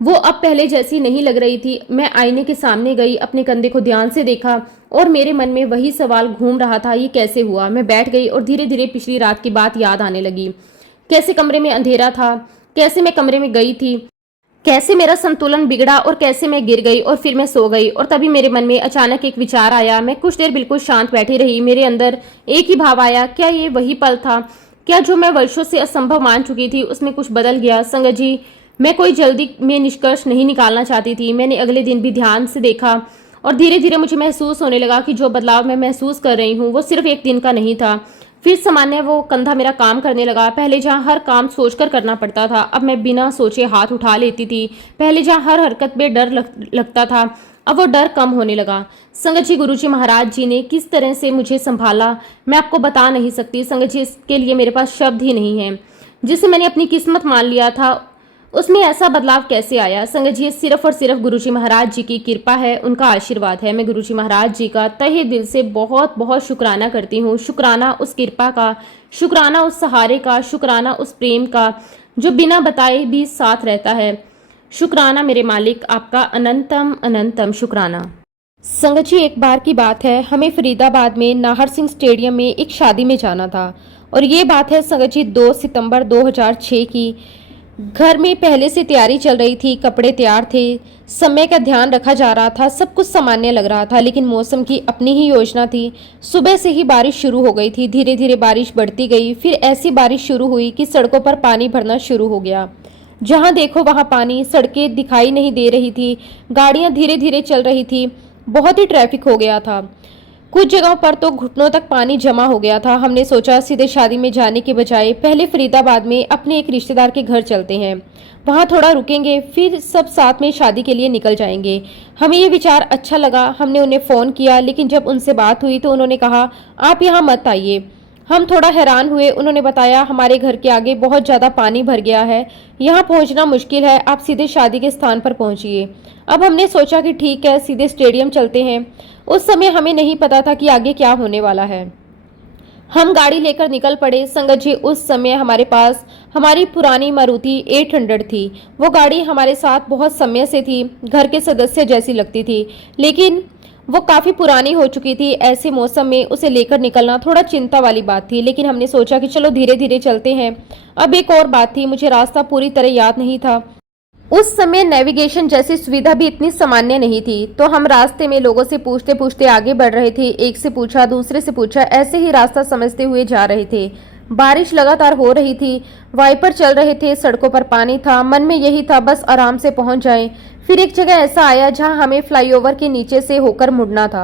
वो अब पहले जैसी नहीं लग रही थी। मैं आईने के सामने गई, अपने कंधे को ध्यान से देखा और मेरे मन में वही सवाल घूम रहा था, ये कैसे हुआ। मैं बैठ गई और धीरे धीरे पिछली रात की बात याद आने लगी। कैसे कमरे में अंधेरा था, कैसे मैं कमरे में गई थी, कैसे मेरा संतुलन बिगड़ा और कैसे मैं गिर गई और फिर मैं सो गई। और तभी मेरे मन में अचानक एक विचार आया। मैं कुछ देर बिल्कुल शांत बैठी रही। मेरे अंदर एक ही भाव आया, क्या ये वही पल था? क्या जो मैं वर्षों से असंभव मान चुकी थी उसमें कुछ बदल गया? संगत जी, मैं कोई जल्दी में निष्कर्ष नहीं निकालना चाहती थी। मैंने अगले दिन भी ध्यान से देखा और धीरे धीरे मुझे महसूस होने लगा कि जो बदलाव मैं महसूस कर रही हूँ वो सिर्फ एक दिन का नहीं था। फिर सामान्य वो कंधा मेरा काम करने लगा। पहले जहाँ हर काम सोचकर करना पड़ता था, अब मैं बिना सोचे हाथ उठा लेती थी। पहले जहाँ हर हरकत में डर लगता था, अब वो डर कम होने लगा। संगत जी, गुरुजी महाराज जी ने किस तरह से मुझे संभाला मैं आपको बता नहीं सकती। संगत जी, इसके लिए मेरे पास शब्द ही नहीं है। जिसे मैंने अपनी किस्मत मान लिया था उसमें ऐसा बदलाव कैसे आया? संगत जी, सिर्फ और सिर्फ गुरुजी महाराज जी की कृपा है, उनका आशीर्वाद है। मैं गुरुजी महाराज जी का तहे दिल से बहुत बहुत शुक्राना करती हूँ। शुक्राना उस कृपा का, शुक्राना उस सहारे का, शुक्राना उस प्रेम का जो बिना बताए भी साथ रहता है। शुक्राना मेरे मालिक, आपका अनंतम अनंतम शुक्राना। संगत जी, एक बार की बात है, हमें फरीदाबाद में नाहर सिंह स्टेडियम में एक शादी में जाना था। और ये बात है संगत जी 2 सितंबर 2006 की। घर में पहले से तैयारी चल रही थी, कपड़े तैयार थे, समय का ध्यान रखा जा रहा था, सब कुछ सामान्य लग रहा था। लेकिन मौसम की अपनी ही योजना थी। सुबह से ही बारिश शुरू हो गई थी, धीरे धीरे बारिश बढ़ती गई। फिर ऐसी बारिश शुरू हुई कि सड़कों पर पानी भरना शुरू हो गया। जहां देखो वहां पानी, सड़कें दिखाई नहीं दे रही थी, गाड़ियां धीरे धीरे चल रही थी, बहुत ही ट्रैफिक हो गया था। कुछ जगहों पर तो घुटनों तक पानी जमा हो गया था। हमने सोचा सीधे शादी में जाने के बजाय पहले फरीदाबाद में अपने एक रिश्तेदार के घर चलते हैं, वहां थोड़ा रुकेंगे, फिर सब साथ में शादी के लिए निकल जाएंगे। हमें ये विचार अच्छा लगा। हमने उन्हें फ़ोन किया, लेकिन जब उनसे बात हुई तो उन्होंने कहा आप यहाँ मत आइए। हम थोड़ा हैरान हुए। उन्होंने बताया हमारे घर के आगे बहुत ज़्यादा पानी भर गया है, यहाँ पहुँचना मुश्किल है, आप सीधे शादी के स्थान पर पहुँचिए। अब हमने सोचा कि ठीक है, सीधे स्टेडियम चलते हैं। उस समय हमें नहीं पता था कि आगे क्या होने वाला है। हम गाड़ी लेकर निकल पड़े। संगत जी, उस समय हमारे पास हमारी पुरानी मारुति 800 थी। वो गाड़ी हमारे साथ बहुत समय से थी, घर के सदस्य जैसी लगती थी, लेकिन वो काफ़ी पुरानी हो चुकी थी। ऐसे मौसम में उसे लेकर निकलना थोड़ा चिंता वाली बात थी, लेकिन हमने सोचा कि चलो धीरे धीरे चलते हैं। अब एक और बात थी, मुझे रास्ता पूरी तरह याद नहीं था। उस समय नेविगेशन जैसी सुविधा भी इतनी सामान्य नहीं थी, तो हम रास्ते में लोगों से पूछते पूछते आगे बढ़ रहे थे। एक से पूछा, दूसरे से पूछा, ऐसे ही रास्ता समझते हुए जा रहे थे। बारिश लगातार हो रही थी, वाइपर चल रहे थे, सड़कों पर पानी था। मन में यही था बस आराम से पहुंच जाएं। फिर एक जगह ऐसा आया जहां हमें फ्लाईओवर के नीचे से होकर मुड़ना था।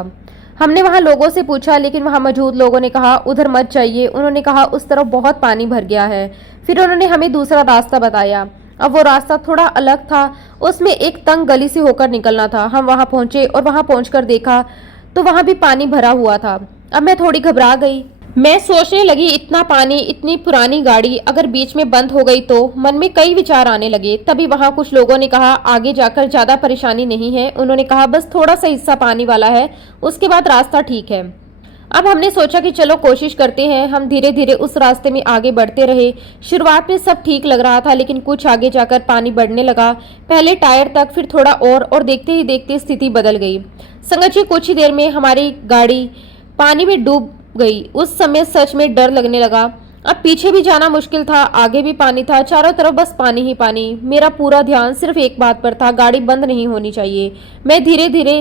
हमने वहां लोगों से पूछा, लेकिन वहां मौजूद लोगों ने कहा उधर मत जाइए। उन्होंने कहा उस तरफ बहुत पानी भर गया है। फिर उन्होंने हमें दूसरा रास्ता बताया। अब वो रास्ता थोड़ा अलग था, उसमें एक तंग गली से होकर निकलना था। हम वहां पहुंचे और वहां पहुंचकर देखा तो वहां भी पानी भरा हुआ था। अब मैं थोड़ी घबरा गई। मैं सोचने लगी इतना पानी, इतनी पुरानी गाड़ी अगर बीच में बंद हो गई तो। मन में कई विचार आने लगे। तभी वहां कुछ लोगों ने कहा आगे जाकर ज्यादा परेशानी नहीं है। उन्होंने कहा बस थोड़ा सा हिस्सा पानी वाला है, उसके बाद रास्ता ठीक है। अब हमने सोचा कि चलो कोशिश करते हैं। हम धीरे धीरे उस रास्ते में आगे बढ़ते रहे। शुरुआत में सब ठीक लग रहा था, लेकिन कुछ आगे जाकर पानी बढ़ने लगा, पहले टायर तक, फिर थोड़ा और देखते ही देखते स्थिति बदल गई। संगत जी, कुछ ही देर में हमारी गाड़ी पानी में डूब गई। उस समय सच में डर लगने लगा। अब पीछे भी जाना मुश्किल था, आगे भी पानी था, चारों तरफ बस पानी ही पानी। मेरा पूरा ध्यान सिर्फ एक बात पर था, गाड़ी बंद नहीं होनी चाहिए। मैं धीरे धीरे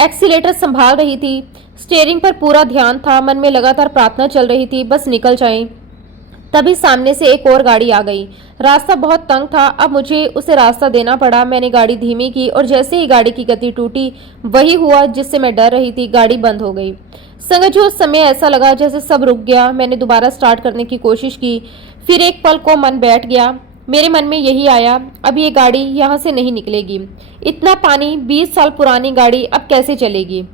एक्सीलेटर संभाल रही थी, स्टीयरिंग पर पूरा ध्यान था। मन में लगातार प्रार्थना चल रही थी बस निकल जाएं। तभी सामने से एक और गाड़ी आ गई। रास्ता बहुत तंग था, अब मुझे उसे रास्ता देना पड़ा। मैंने गाड़ी धीमी की और जैसे ही गाड़ी की गति टूटी, वही हुआ जिससे मैं डर रही थी, गाड़ी बंद हो गई। संगत जी, उस समय ऐसा लगा जैसे सब रुक गया। मैंने दोबारा स्टार्ट करने की कोशिश की, फिर एक पल को मन बैठ गया। मेरे मन में यही आया, अब ये गाड़ी यहाँ से नहीं निकलेगी। इतना पानी, 20 साल पुरानी गाड़ी अब कैसे चलेगी।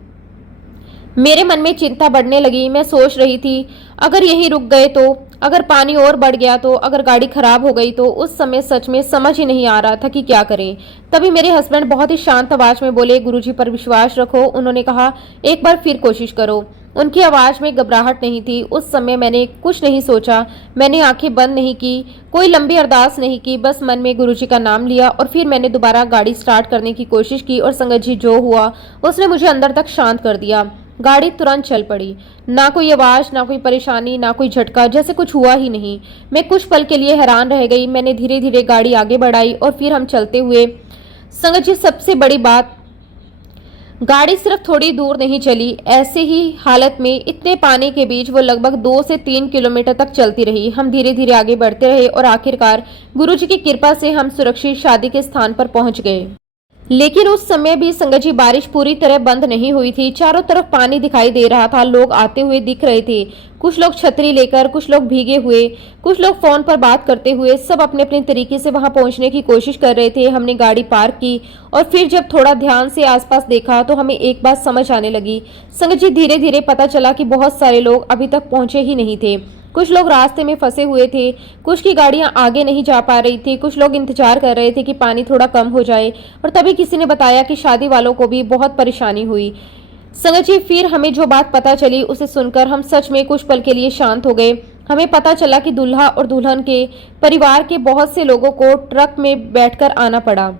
मेरे मन में चिंता बढ़ने लगी। मैं सोच रही थी अगर यहीं रुक गए तो, अगर पानी और बढ़ गया तो, अगर गाड़ी खराब हो गई तो। उस समय सच में समझ ही नहीं आ रहा था कि क्या करें। तभी मेरे हस्बैंड बहुत ही शांत आवाज में बोले गुरुजी पर विश्वास रखो। उन्होंने कहा एक बार फिर कोशिश करो। उनकी आवाज में घबराहट नहीं थी। उस समय मैंने कुछ नहीं सोचा, मैंने आंखें बंद नहीं की, कोई लंबी अरदास नहीं की, बस मन में गुरुजी का नाम लिया और फिर मैंने दोबारा गाड़ी स्टार्ट करने की कोशिश की। और संगत जी, जो हुआ उसने मुझे अंदर तक शांत कर दिया। गाड़ी तुरंत चल पड़ी। ना कोई आवाज, ना कोई परेशानी, ना कोई झटका, जैसे कुछ हुआ ही नहीं। मैं कुछ पल के लिए हैरान रह गई। मैंने धीरे धीरे गाड़ी आगे बढ़ाई और फिर हम चलते हुए। संगत जी, सबसे बड़ी बात, गाड़ी सिर्फ थोड़ी दूर नहीं चली। ऐसे ही हालत में इतने पानी के बीच वो लगभग 2 से 3 किलोमीटर तक चलती रही। हम धीरे धीरे आगे बढ़ते रहे और आखिरकार गुरुजी की कृपा से हम सुरक्षित शादी के स्थान पर पहुंच गए। लेकिन उस समय भी संगत जी, बारिश पूरी तरह बंद नहीं हुई थी। चारों तरफ पानी दिखाई दे रहा था, लोग आते हुए दिख रहे थे। कुछ लोग छतरी लेकर, कुछ लोग भीगे हुए, कुछ लोग फोन पर बात करते हुए, सब अपने अपने तरीके से वहां पहुंचने की कोशिश कर रहे थे। हमने गाड़ी पार्क की और फिर जब थोड़ा ध्यान से आसपास देखा तो हमें एक बात समझ आने लगी। संगत जी, धीरे धीरे पता चला कि बहुत सारे लोग अभी तक पहुंचे ही नहीं थे। कुछ लोग रास्ते में फंसे हुए थे, कुछ की गाड़ियां आगे नहीं जा पा रही थी, कुछ लोग इंतजार कर रहे थे कि पानी थोड़ा कम हो जाए। और तभी किसी ने बताया कि शादी वालों को भी बहुत परेशानी हुई। संगत जी, फिर हमें जो बात पता चली उसे सुनकर हम सच में कुछ पल के लिए शांत हो गए। हमें पता चला कि दूल्हा और दुल्हन के परिवार के बहुत से लोगों को ट्रक में बैठकर आना पड़ा।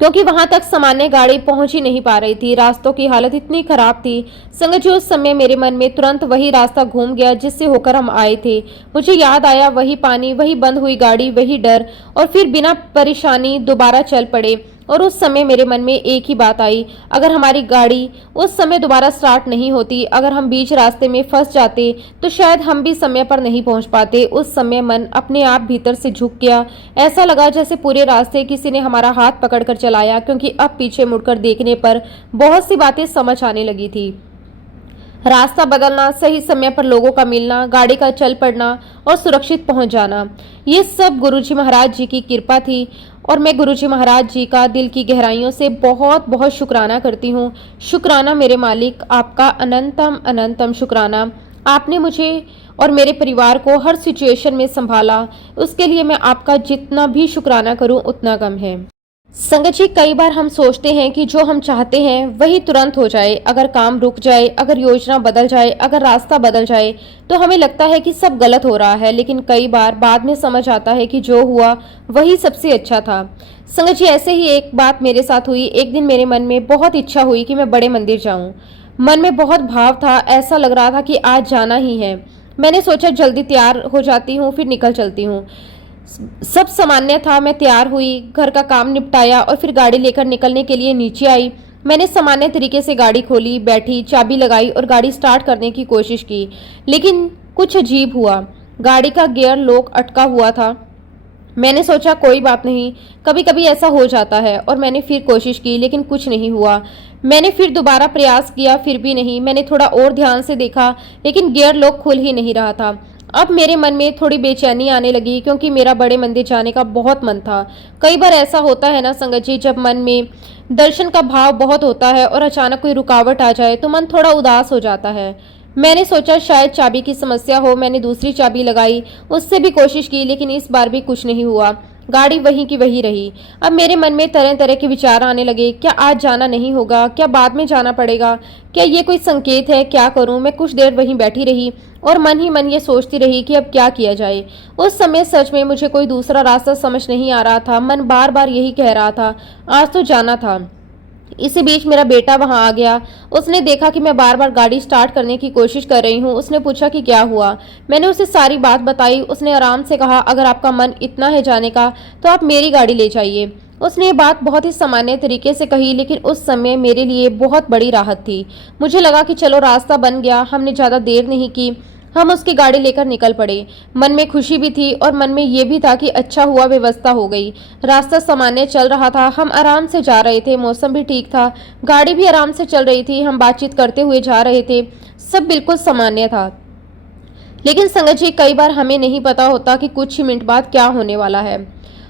क्योंकि वहां तक सामान्य गाड़ी पहुंच ही नहीं पा रही थी। रास्तों की हालत इतनी खराब थी संगत जी, उस समय मेरे मन में तुरंत वही रास्ता घूम गया जिससे होकर हम आए थे। मुझे याद आया वही पानी, वही बंद हुई गाड़ी, वही डर, और फिर बिना परेशानी दोबारा चल पड़े। और उस समय मेरे मन में एक ही बात आई, अगर हमारी गाड़ी उस समय दोबारा स्टार्ट नहीं होती, अगर हम बीच रास्ते में फंस जाते तो शायद हम भी समय पर नहीं पहुंच पाते। उस समय मन अपने आप भीतर से झुक गया। ऐसा लगा जैसे पूरे रास्ते किसी ने हमारा हाथ पकड़कर चलाया, क्योंकि अब पीछे मुड़कर देखने पर बहुत सी बातें समझ आने लगी थी। रास्ता बदलना, सही समय पर लोगों का मिलना, गाड़ी का चल पड़ना और सुरक्षित पहुंच जाना, ये सब गुरुजी महाराज जी की कृपा थी। और मैं गुरुजी महाराज जी का दिल की गहराइयों से बहुत बहुत शुक्राना करती हूँ। शुक्राना मेरे मालिक, आपका अनंतम अनंतम शुक्राना। आपने मुझे और मेरे परिवार को हर सिचुएशन में संभाला, उसके लिए मैं आपका जितना भी शुक्राना करूँ उतना कम है। संगत जी, कई बार हम सोचते हैं कि जो हम चाहते हैं वही तुरंत हो जाए। अगर काम रुक जाए, अगर योजना बदल जाए, अगर रास्ता बदल जाए तो हमें लगता है कि सब गलत हो रहा है। लेकिन कई बार बाद में समझ आता है कि जो हुआ वही सबसे अच्छा था। संगत जी, ऐसे ही एक बात मेरे साथ हुई। एक दिन मेरे मन में बहुत इच्छा हुई कि मैं बड़े मंदिर जाऊं। मन में बहुत भाव था, ऐसा लग रहा था कि आज जाना ही है। मैंने सोचा जल्दी तैयार हो जाती हूँ, फिर निकल चलती हूँ। सब सामान्य था। मैं तैयार हुई, घर का काम निपटाया और फिर गाड़ी लेकर निकलने के लिए नीचे आई। मैंने सामान्य तरीके से गाड़ी खोली, बैठी, चाबी लगाई और गाड़ी स्टार्ट करने की कोशिश की। लेकिन कुछ अजीब हुआ। गाड़ी का गियर लॉक अटका हुआ था। मैंने सोचा कोई बात नहीं, कभी कभी ऐसा हो जाता है, और मैंने फिर कोशिश की लेकिन कुछ नहीं हुआ। मैंने फिर दोबारा प्रयास किया, फिर भी नहीं। मैंने थोड़ा और ध्यान से देखा लेकिन गियर लॉक खुल ही नहीं रहा था। अब मेरे मन में थोड़ी बेचैनी आने लगी, क्योंकि मेरा बड़े मंदिर जाने का बहुत मन था। कई बार ऐसा होता है ना संगत जी, जब मन में दर्शन का भाव बहुत होता है और अचानक कोई रुकावट आ जाए तो मन थोड़ा उदास हो जाता है। मैंने सोचा शायद चाबी की समस्या हो। मैंने दूसरी चाबी लगाई, उससे भी कोशिश की लेकिन इस बार भी कुछ नहीं हुआ। गाड़ी वहीं की वहीं रही। अब मेरे मन में तरह तरह के विचार आने लगे। क्या आज जाना नहीं होगा? क्या बाद में जाना पड़ेगा? क्या ये कोई संकेत है? क्या करूं? मैं कुछ देर वहीं बैठी रही और मन ही मन ये सोचती रही कि अब क्या किया जाए। उस समय सच में मुझे कोई दूसरा रास्ता समझ नहीं आ रहा था। मन बार बार यही कह रहा था, आज तो जाना था। इसी बीच मेरा बेटा वहां आ गया। उसने देखा कि मैं बार बार गाड़ी स्टार्ट करने की कोशिश कर रही हूँ। उसने पूछा कि क्या हुआ। मैंने उसे सारी बात बताई। उसने आराम से कहा, अगर आपका मन इतना है जाने का तो आप मेरी गाड़ी ले जाइए। उसने ये बात बहुत ही सामान्य तरीके से कही, लेकिन उस समय मेरे लिए बहुत बड़ी राहत थी। मुझे लगा कि चलो रास्ता बन गया। हमने ज़्यादा देर नहीं की, हम उसकी गाड़ी लेकर निकल पड़े। मन में खुशी भी थी और मन में ये भी था कि अच्छा हुआ व्यवस्था हो गई। रास्ता सामान्य चल रहा था, हम आराम से जा रहे थे, मौसम भी ठीक था, गाड़ी भी आराम से चल रही थी, हम बातचीत करते हुए जा रहे थे, सब बिल्कुल सामान्य था। लेकिन संगत जी, कई बार हमें नहीं पता होता कि कुछ ही मिनट बाद क्या होने वाला है।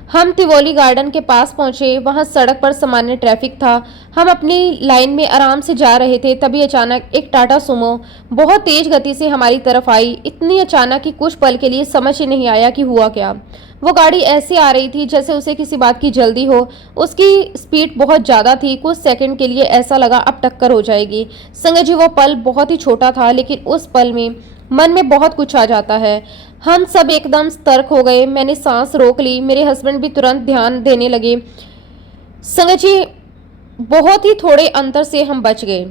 हम तिवोली गार्डन के पास पहुंचे। वहां सड़क पर सामान्य ट्रैफिक था। हम अपनी लाइन में आराम से जा रहे थे, तभी अचानक एक टाटा सुमो बहुत तेज गति से हमारी तरफ आई। इतनी अचानक कि कुछ पल के लिए समझ ही नहीं आया कि हुआ क्या। वो गाड़ी ऐसे आ रही थी जैसे उसे किसी बात की जल्दी हो। उसकी स्पीड बहुत ज़्यादा थी। कुछ सेकंड के लिए ऐसा लगा अब टक्कर हो जाएगी। संगत जी, वो पल बहुत ही छोटा था, लेकिन उस पल में मन में बहुत कुछ आ जाता है। हम सब एकदम सतर्क हो गए। मैंने सांस रोक ली। मेरे हस्बैंड भी तुरंत ध्यान देने लगे। संगत जी, बहुत ही थोड़े अंतर से हम बच गए।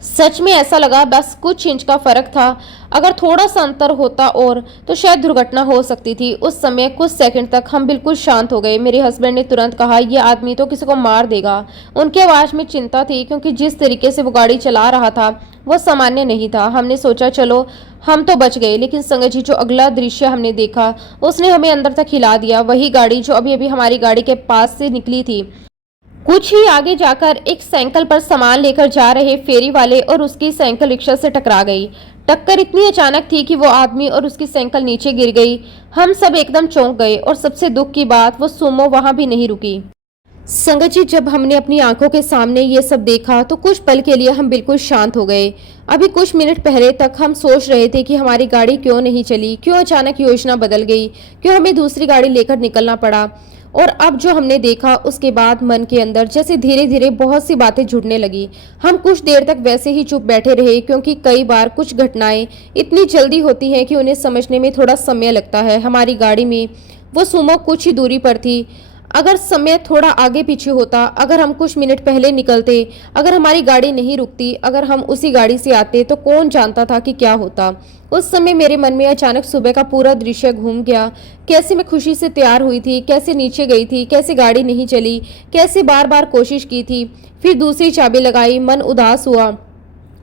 सच में ऐसा लगा बस कुछ इंच का फर्क था। अगर थोड़ा सा अंतर होता और तो शायद दुर्घटना हो सकती थी। उस समय कुछ सेकंड तक हम बिल्कुल शांत हो गए। मेरे हस्बैंड ने तुरंत कहा, यह आदमी तो किसी को मार देगा। उनकी आवाज में चिंता थी, क्योंकि जिस तरीके से वो गाड़ी चला रहा था वो सामान्य नहीं था। हमने सोचा चलो हम तो बच गए, लेकिन संगत जी, जो अगला दृश्य हमने देखा उसने हमें अंदर तक हिला दिया। वही गाड़ी जो अभी अभी हमारी गाड़ी के पास से निकली थी, कुछ ही आगे जाकर एक साइकिल पर सामान लेकर जा रहे फेरी वाले और उसकी साइकिल रिक्शा से टकरा गई। टक्कर इतनी अचानक थी कि वो आदमी और उसकी साइकिल नीचे गिर गई। हम सब एकदम चौंक गए, और सबसे दुख की बात, वो सुमो वहां भी नहीं रुकी। संगत जी, जब हमने अपनी आंखों के सामने ये सब देखा तो कुछ पल के लिए हम बिल्कुल शांत हो गए। अभी कुछ मिनट पहले तक हम सोच रहे थे कि हमारी गाड़ी क्यों नहीं चली, क्यों अचानक योजना बदल गई, क्यों हमें दूसरी गाड़ी लेकर निकलना पड़ा। और अब जो हमने देखा उसके बाद मन के अंदर जैसे धीरे धीरे बहुत सी बातें जुड़ने लगी। हम कुछ देर तक वैसे ही चुप बैठे रहे, क्योंकि कई बार कुछ घटनाएं इतनी जल्दी होती हैं कि उन्हें समझने में थोड़ा समय लगता है। हमारी गाड़ी में वो सुमो कुछ ही दूरी पर थी। अगर समय थोड़ा आगे पीछे होता, अगर हम कुछ मिनट पहले निकलते, अगर हमारी गाड़ी नहीं रुकती, अगर हम उसी गाड़ी से आते तो कौन जानता था कि क्या होता। उस समय मेरे मन में अचानक सुबह का पूरा दृश्य घूम गया। कैसे मैं खुशी से तैयार हुई थी, कैसे नीचे गई थी, कैसे गाड़ी नहीं चली, कैसे बार बार कोशिश की थी, फिर दूसरी चाबी लगाई, मन उदास हुआ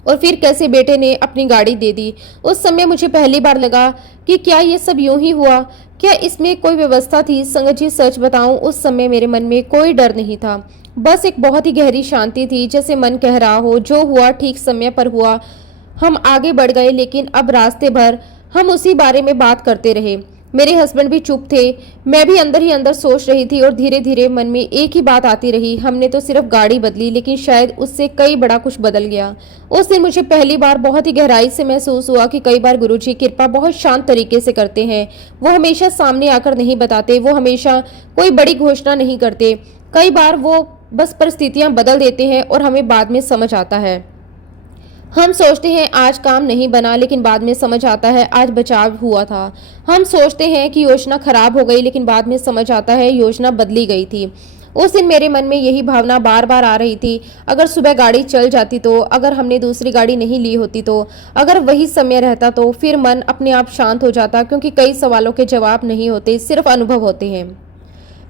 और फिर कैसे बेटे ने अपनी गाड़ी दे दी। उस समय मुझे पहली बार लगा कि क्या ये सब यूं ही हुआ, क्या इसमें कोई व्यवस्था थी। संगत जी सच बताऊं, उस समय मेरे मन में कोई डर नहीं था, बस एक बहुत ही गहरी शांति थी, जैसे मन कह रहा हो जो हुआ ठीक समय पर हुआ। हम आगे बढ़ गए, लेकिन अब रास्ते भर हम उसी बारे में बात करते रहे। मेरे हस्बैंड भी चुप थे, मैं भी अंदर ही अंदर सोच रही थी और धीरे धीरे मन में एक ही बात आती रही, हमने तो सिर्फ गाड़ी बदली, लेकिन शायद उससे कई बड़ा कुछ बदल गया। उस दिन मुझे पहली बार बहुत ही गहराई से महसूस हुआ कि कई बार गुरुजी कृपा बहुत शांत तरीके से करते हैं। वो हमेशा सामने आकर नहीं बताते, वो हमेशा कोई बड़ी घोषणा नहीं करते। कई बार वो बस परिस्थितियां बदल देते हैं और हमें बाद में समझ आता है। हम सोचते हैं आज काम नहीं बना, लेकिन बाद में समझ आता है आज बचाव हुआ था। हम सोचते हैं कि योजना खराब हो गई, लेकिन बाद में समझ आता है योजना बदली गई थी। उस दिन मेरे मन में यही भावना बार बार आ रही थी। अगर सुबह गाड़ी चल जाती तो, अगर हमने दूसरी गाड़ी नहीं ली होती तो, अगर वही समय रहता तो, फिर मन अपने आप शांत हो जाता, क्योंकि कई सवालों के जवाब नहीं होते, सिर्फ अनुभव होते हैं।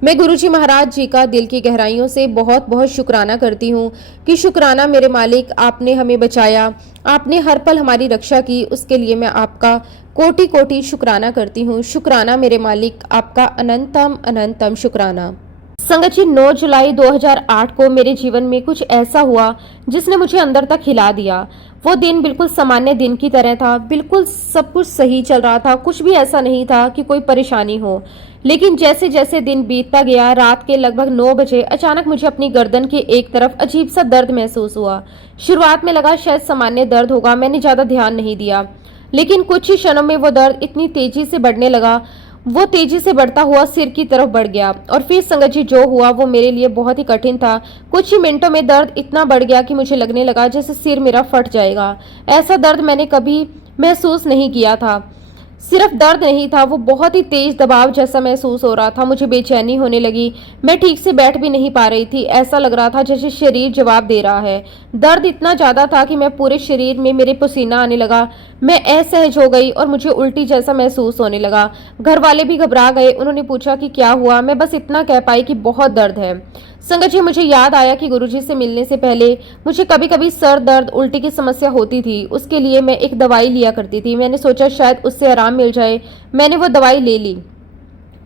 मैं गुरुजी महाराज जी का दिल की गहराइयों से बहुत बहुत शुक्राना करती हूँ कि शुक्राना मेरे मालिक, आपने हमें बचाया, आपने हर पल हमारी रक्षा की, उसके लिए मैं आपका कोटि कोटि शुक्राना करती हूँ। शुक्राना मेरे मालिक, आपका अनंतम अनंतम शुक्राना। संगत जी, 9 जुलाई 2008 को मेरे जीवन में कुछ ऐसा हुआ जिसने मुझे अंदर तक हिला दिया। वो दिन बिल्कुल सामान्य दिन की तरह था, बिल्कुल सब कुछ सही चल रहा था, कुछ भी ऐसा नहीं था कि कोई परेशानी हो। लेकिन जैसे जैसे दिन बीतता गया, रात के लगभग 9 बजे अचानक मुझे अपनी गर्दन के एक तरफ अजीब सा दर्द महसूस हुआ। शुरुआत में लगा शायद सामान्य दर्द होगा, मैंने ज्यादा ध्यान नहीं दिया, लेकिन कुछ ही क्षणों में वो दर्द इतनी तेजी से बढ़ने लगा, वो तेजी से बढ़ता हुआ सिर की तरफ बढ़ गया। और फिर संगत जी जो हुआ वो मेरे लिए बहुत ही कठिन था। कुछ ही मिनटों में दर्द इतना बढ़ गया कि मुझे लगने लगा जैसे सिर मेरा फट जाएगा। ऐसा दर्द मैंने कभी महसूस नहीं किया था। सिर्फ दर्द नहीं था, वो बहुत ही तेज दबाव जैसा महसूस हो रहा था। मुझे बेचैनी होने लगी, मैं ठीक से बैठ भी नहीं पा रही थी। ऐसा लग रहा था जैसे शरीर जवाब दे रहा है। दर्द इतना ज्यादा था कि मैं पूरे शरीर में मेरे पसीना आने लगा। मैं असहज हो गई और मुझे उल्टी जैसा महसूस होने लगा। घर वाले भी घबरा गए, उन्होंने पूछा कि क्या हुआ। मैं बस इतना कह पाई कि बहुत दर्द है। संगत जी, मुझे याद आया कि गुरुजी से मिलने से पहले मुझे कभी कभी सर दर्द, उल्टी की समस्या होती थी। उसके लिए मैं एक दवाई लिया करती थी। मैंने सोचा शायद उससे आराम मिल जाए। मैंने वो दवाई ले ली।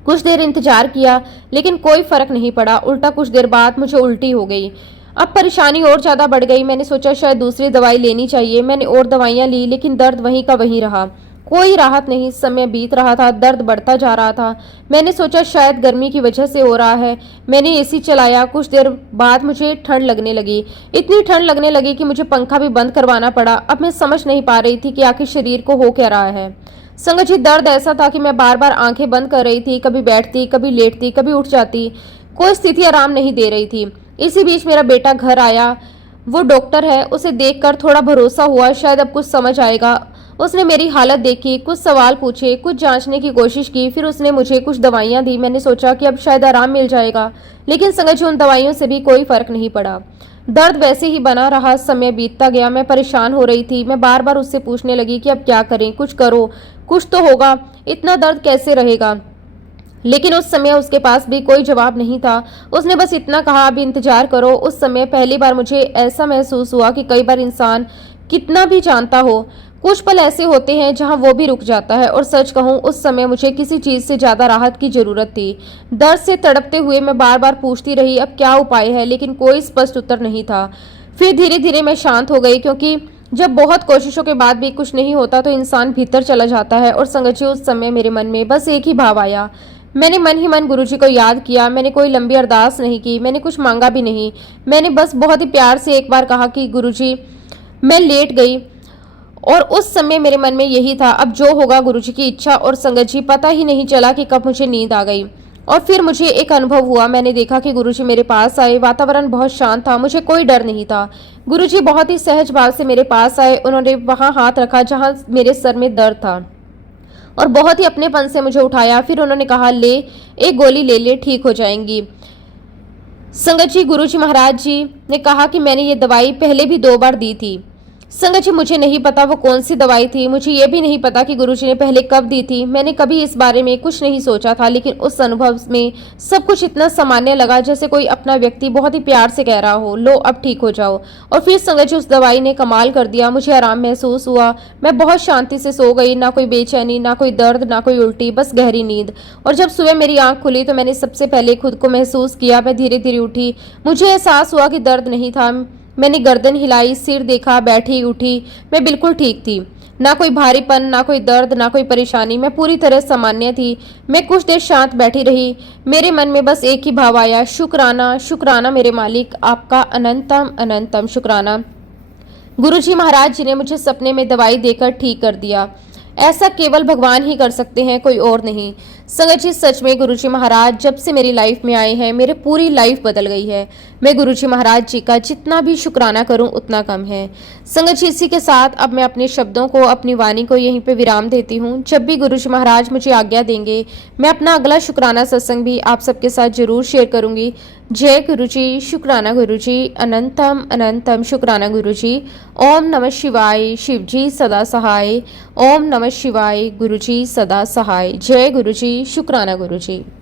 कुछ देर इंतजार किया, लेकिन कोई फर्क नहीं पड़ा। उल्टा कुछ देर बाद मुझे उल्टी हो गई। अब परेशानी और ज्यादा बढ़ गई। मैंने सोचा शायद दूसरी दवाई लेनी चाहिए। मैंने और दवाइयां ली, लेकिन दर्द वहीं का वहीं रहा। कोई राहत नहीं। समय बीत रहा था, दर्द बढ़ता जा रहा था। मैंने सोचा शायद गर्मी की वजह से हो रहा है। मैंने एसी चलाया। कुछ देर बाद मुझे ठंड लगने लगी। इतनी ठंड लगने लगी कि मुझे पंखा भी बंद करवाना पड़ा। अब मैं समझ नहीं पा रही थी कि आखिर शरीर को हो क्या रहा है। संगत जी, दर्द ऐसा था कि मैं बार बार आंखें बंद कर रही थी, कभी बैठती, कभी लेटती, कभी उठ जाती। कोई स्थिति आराम नहीं दे रही थी। इसी बीच मेरा बेटा घर आया। वो डॉक्टर है, उसे देखकर थोड़ा भरोसा हुआ शायद अब कुछ समझ आएगा। उसने मेरी हालत देखी, कुछ सवाल पूछे, कुछ जांचने की कोशिश की, फिर उसने मुझे कुछ दवाइयां दी। मैंने सोचा कि अब शायद आराम मिल जाएगा, लेकिन संगत जी उन दवाइयों से भी कोई फर्क नहीं पड़ा। दर्द वैसे ही बना रहा। समय बीतता गया, मैं परेशान हो रही थी। मैं बार बार उससे पूछने लगी कि अब क्या करें, कुछ करो, कुछ तो होगा, इतना दर्द कैसे रहेगा। लेकिन उस समय उसके पास भी कोई जवाब नहीं था। उसने बस इतना कहा, अब इंतजार करो। उस समय पहली बार मुझे ऐसा महसूस हुआ कि कई बार इंसान कितना भी जानता हो, कुछ पल ऐसे होते हैं जहां वो भी रुक जाता है। और सच कहूं, उस समय मुझे किसी चीज से ज्यादा राहत की जरूरत थी। दर्द से तड़पते हुए मैं बार बार पूछती रही अब क्या उपाय है, लेकिन कोई स्पष्ट उत्तर नहीं था। फिर धीरे धीरे मैं शांत हो गई, क्योंकि जब बहुत कोशिशों के बाद भी कुछ नहीं होता तो इंसान भीतर चला जाता है। और संगत जी, उस समय मेरे मन में बस एक ही भाव आया। मैंने मन ही मन गुरुजी को याद किया। मैंने कोई लंबी अरदास नहीं की, मैंने कुछ मांगा भी नहीं। मैंने बस बहुत ही प्यार से एक बार कहा कि गुरुजी। मैं लेट गई और उस समय मेरे मन में यही था, अब जो होगा गुरुजी की इच्छा। और संगत जी, पता ही नहीं चला कि कब मुझे नींद आ गई और फिर मुझे एक अनुभव हुआ। मैंने देखा कि गुरुजी मेरे पास आए। वातावरण बहुत शांत था, मुझे कोई डर नहीं था। गुरुजी बहुत ही सहज भाव से मेरे पास आए। उन्होंने वहां हाथ रखा जहां मेरे सर में दर्द था और बहुत ही अपनेपन से मुझे उठाया। फिर उन्होंने कहा, ले एक गोली ले ले, ठीक हो जाएंगी। संगत जी, गुरुजी महाराज जी ने कहा कि मैंने ये दवाई पहले भी 2 बार दी थी। संगत जी, मुझे नहीं पता वो कौन सी दवाई थी। मुझे ये भी नहीं पता कि गुरुजी ने पहले कब दी थी। मैंने कभी इस बारे में कुछ नहीं सोचा था, लेकिन उस अनुभव में सब कुछ इतना सामान्य लगा, जैसे कोई अपना व्यक्ति बहुत ही प्यार से कह रहा हो, लो अब ठीक हो जाओ। और फिर संगत जी, उस दवाई ने कमाल कर दिया। मुझे आराम महसूस हुआ। मैं बहुत शांति से सो गई। ना कोई बेचैनी, ना कोई दर्द, ना कोई उल्टी, बस गहरी नींद। और जब सुबह मेरी आंख खुली तो मैंने सबसे पहले खुद को महसूस किया। मैं धीरे धीरे उठी। मुझे एहसास हुआ कि दर्द नहीं था। मैंने गर्दन हिलाई, सिर देखा, बैठी, उठी। मैं बिल्कुल ठीक थी। ना कोई भारीपन, ना कोई दर्द, ना कोई परेशानी। मैं पूरी तरह सामान्य थी। मैं कुछ देर शांत बैठी रही। मेरे मन में बस एक ही भाव आया, शुक्राना, शुक्राना मेरे मालिक, आपका अनंतम अनंतम शुक्राना। गुरुजी महाराज जी ने मुझे सपने में दवाई देकर ठीक कर दिया। ऐसा केवल भगवान ही कर सकते हैं, कोई और नहीं। संगत जी, सच में गुरुजी महाराज जब से मेरी लाइफ में आए हैं, मेरी पूरी लाइफ बदल गई है। मैं गुरुजी महाराज जी का जितना भी शुक्राना करूं उतना कम है। संगत जी, इसी के साथ अब मैं अपने शब्दों को, अपनी वाणी को यहीं पे विराम देती हूँ। जब भी गुरुजी महाराज मुझे आज्ञा देंगे, मैं अपना अगला शुक्राना सत्संग भी आप सबके साथ जरूर शेयर करूंगी। जय गुरुजी, शुक्राना गुरुजी, अनंतम अनंतम शुक्राना गुरुजी। ओम नमः शिवाय, शिवजी सदा सहाय। ओम नमः शिवाय, गुरुजी सदा सहाय। जय गुरुजी, शुक्राना गुरुजी।